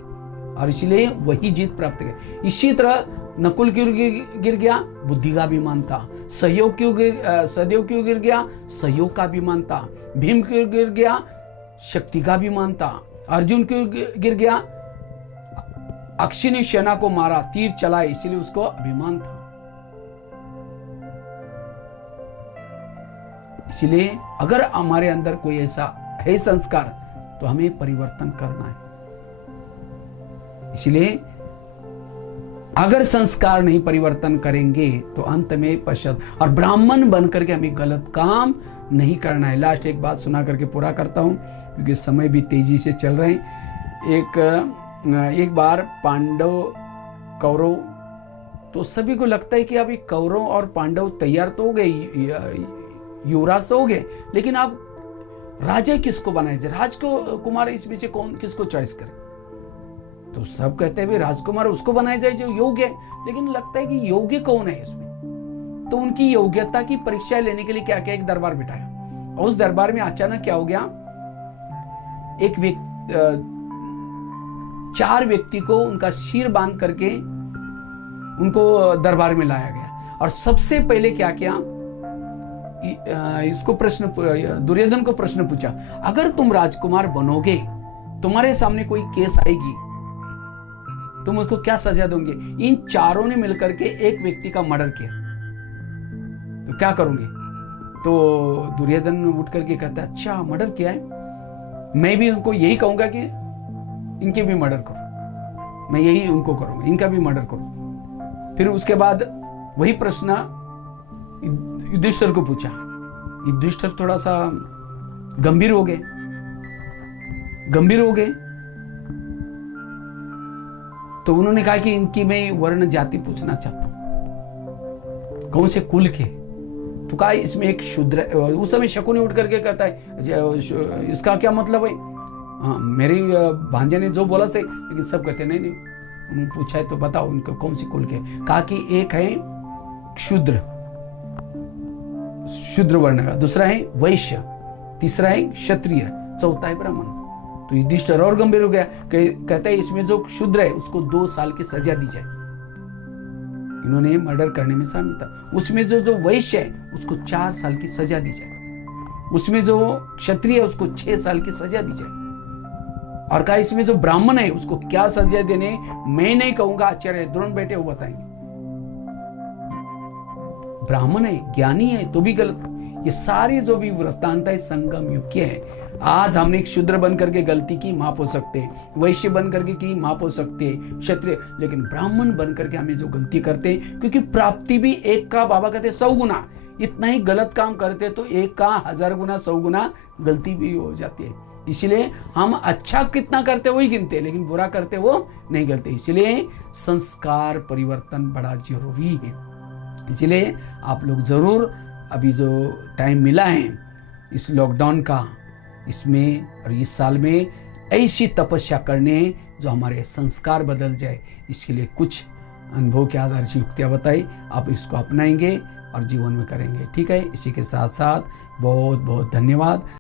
और इसलिए वही जीत प्राप्त की। इसी तरह नकुल क्यों गिर गया, बुद्धि का अभिमान था। सहदेव क्यों गिर गया, सहयोग का अभिमान था। भीम क्यों गिर गया, शक्ति का अभिमान था। अर्जुन क्यों गिर गया, अक्षय ने सेना को मारा, तीर चलाए, इसलिए उसको अभिमान था। इसलिए अगर हमारे अंदर कोई ऐसा है संस्कार, तो हमें परिवर्तन करना है। इसलिए अगर संस्कार नहीं परिवर्तन करेंगे तो अंत में पश्चात, और ब्राह्मण बन करके हमें गलत काम नहीं करना है। लास्ट एक बात सुना करके पूरा करता हूँ, क्योंकि समय भी तेजी से चल रहे हैं। एक बार पांडव कौरव, तो सभी को लगता है कि अभी कौरव और पांडव तैयार तो हो गए, युवराज तो हो गए, लेकिन अब राजा किसको बनाए जाए, राजकुमार इस बीच कौन किसको चॉइस करे। तो सब कहते हैं भाई राजकुमार उसको बनाया जाए जो योग्य है, लेकिन लगता है कि योग्य कौन है इसमें। तो उनकी योग्यता की परीक्षा लेने के लिए क्या क्या एक दरबार बिठाया, और उस दरबार में अचानक क्या हो गया, एक व्यक्ति 4 व्यक्ति को उनका सिर बांध करके उनको दरबार में लाया गया। और सबसे पहले क्या किया, इसको दुर्योधन को प्रश्न पूछा, अगर तुम राजकुमार बनोगे, तुम्हारे सामने कोई केस आएगी, तुम उसको क्या सजा दोगे। इन चारों ने मिलकर के एक व्यक्ति का मर्डर किया, तो क्या करोगे। तो दुर्योधन उठ करके कहता है, अच्छा मर्डर किया है, मैं भी उनको यही कहूंगा कि इनके भी मर्डर करो, मैं यही उनको करूंगा, इनका भी मर्डर करो। फिर उसके बाद वही प्रश्न युधिष्ठिर को पूछा। युधिष्ठिर थोड़ा सा गंभीर हो गए। तो उन्होंने कहा कि इनकी मैं वर्ण जाति पूछना चाहता हूं, कौन से कुल के। तो कहा इसमें एक शूद्र। उस समय शकुनी उठ करके कहता है, इसका क्या मतलब है। हाँ, मेरी भांजे ने जो बोला से, लेकिन सब कहते नहीं, उन्होंने पूछा है तो बताओ उनको कौन सी कुल के। कहा कि एक है शूद्र वर्ण का, दूसरा है वैश्य, तीसरा है क्षत्रिय, चौथा है ब्राह्मण। तो युधिष्ठिर और गंभीर हो गया, कहता है इसमें जो शूद्र है उसको 2 साल की सजा दी जाए, इन्होंने मर्डर करने में शामिल था। उसमें जो वैश्य है उसको 4 साल की सजा दी जाए, उसमें जो क्षत्रिय है उसको 6 साल की सजा दी जाए। और कहा इसमें जो ब्राह्मण है उसको क्या सजा देने, मैं नहीं कहूंगा, आचार्य द्रोण बैठे वो बताएंगे। ब्राह्मण है, ज्ञानी है, तो भी गलत। ये सारी जो भी वृत्तांत है संगम युग के है। आज हमने एक शूद्र बन करके गलती की, माफ हो सकते, वैश्य बन करके की, माफ हो सकते, क्षत्रिय, लेकिन ब्राह्मण बन करके हमें जो गलती करते, क्योंकि प्राप्ति भी एक का, बाबा कहते 100 गुना, इतना ही गलत काम करते तो एक का 1000 गुना 100 गुना गलती भी हो जाती है। इसलिए हम अच्छा कितना करते वही गिनते, लेकिन बुरा करते वो नहीं करते। इसलिए संस्कार परिवर्तन बड़ा जरूरी है। इसलिए आप लोग जरूर, अभी जो टाइम मिला है इस लॉकडाउन का, इसमें और इस साल में ऐसी तपस्या करने जो हमारे संस्कार बदल जाए, इसके लिए कुछ अनुभव के आधार से युक्तियाँ बताई, आप इसको अपनाएंगे और जीवन में करेंगे। ठीक है, इसी के साथ साथ बहुत बहुत धन्यवाद।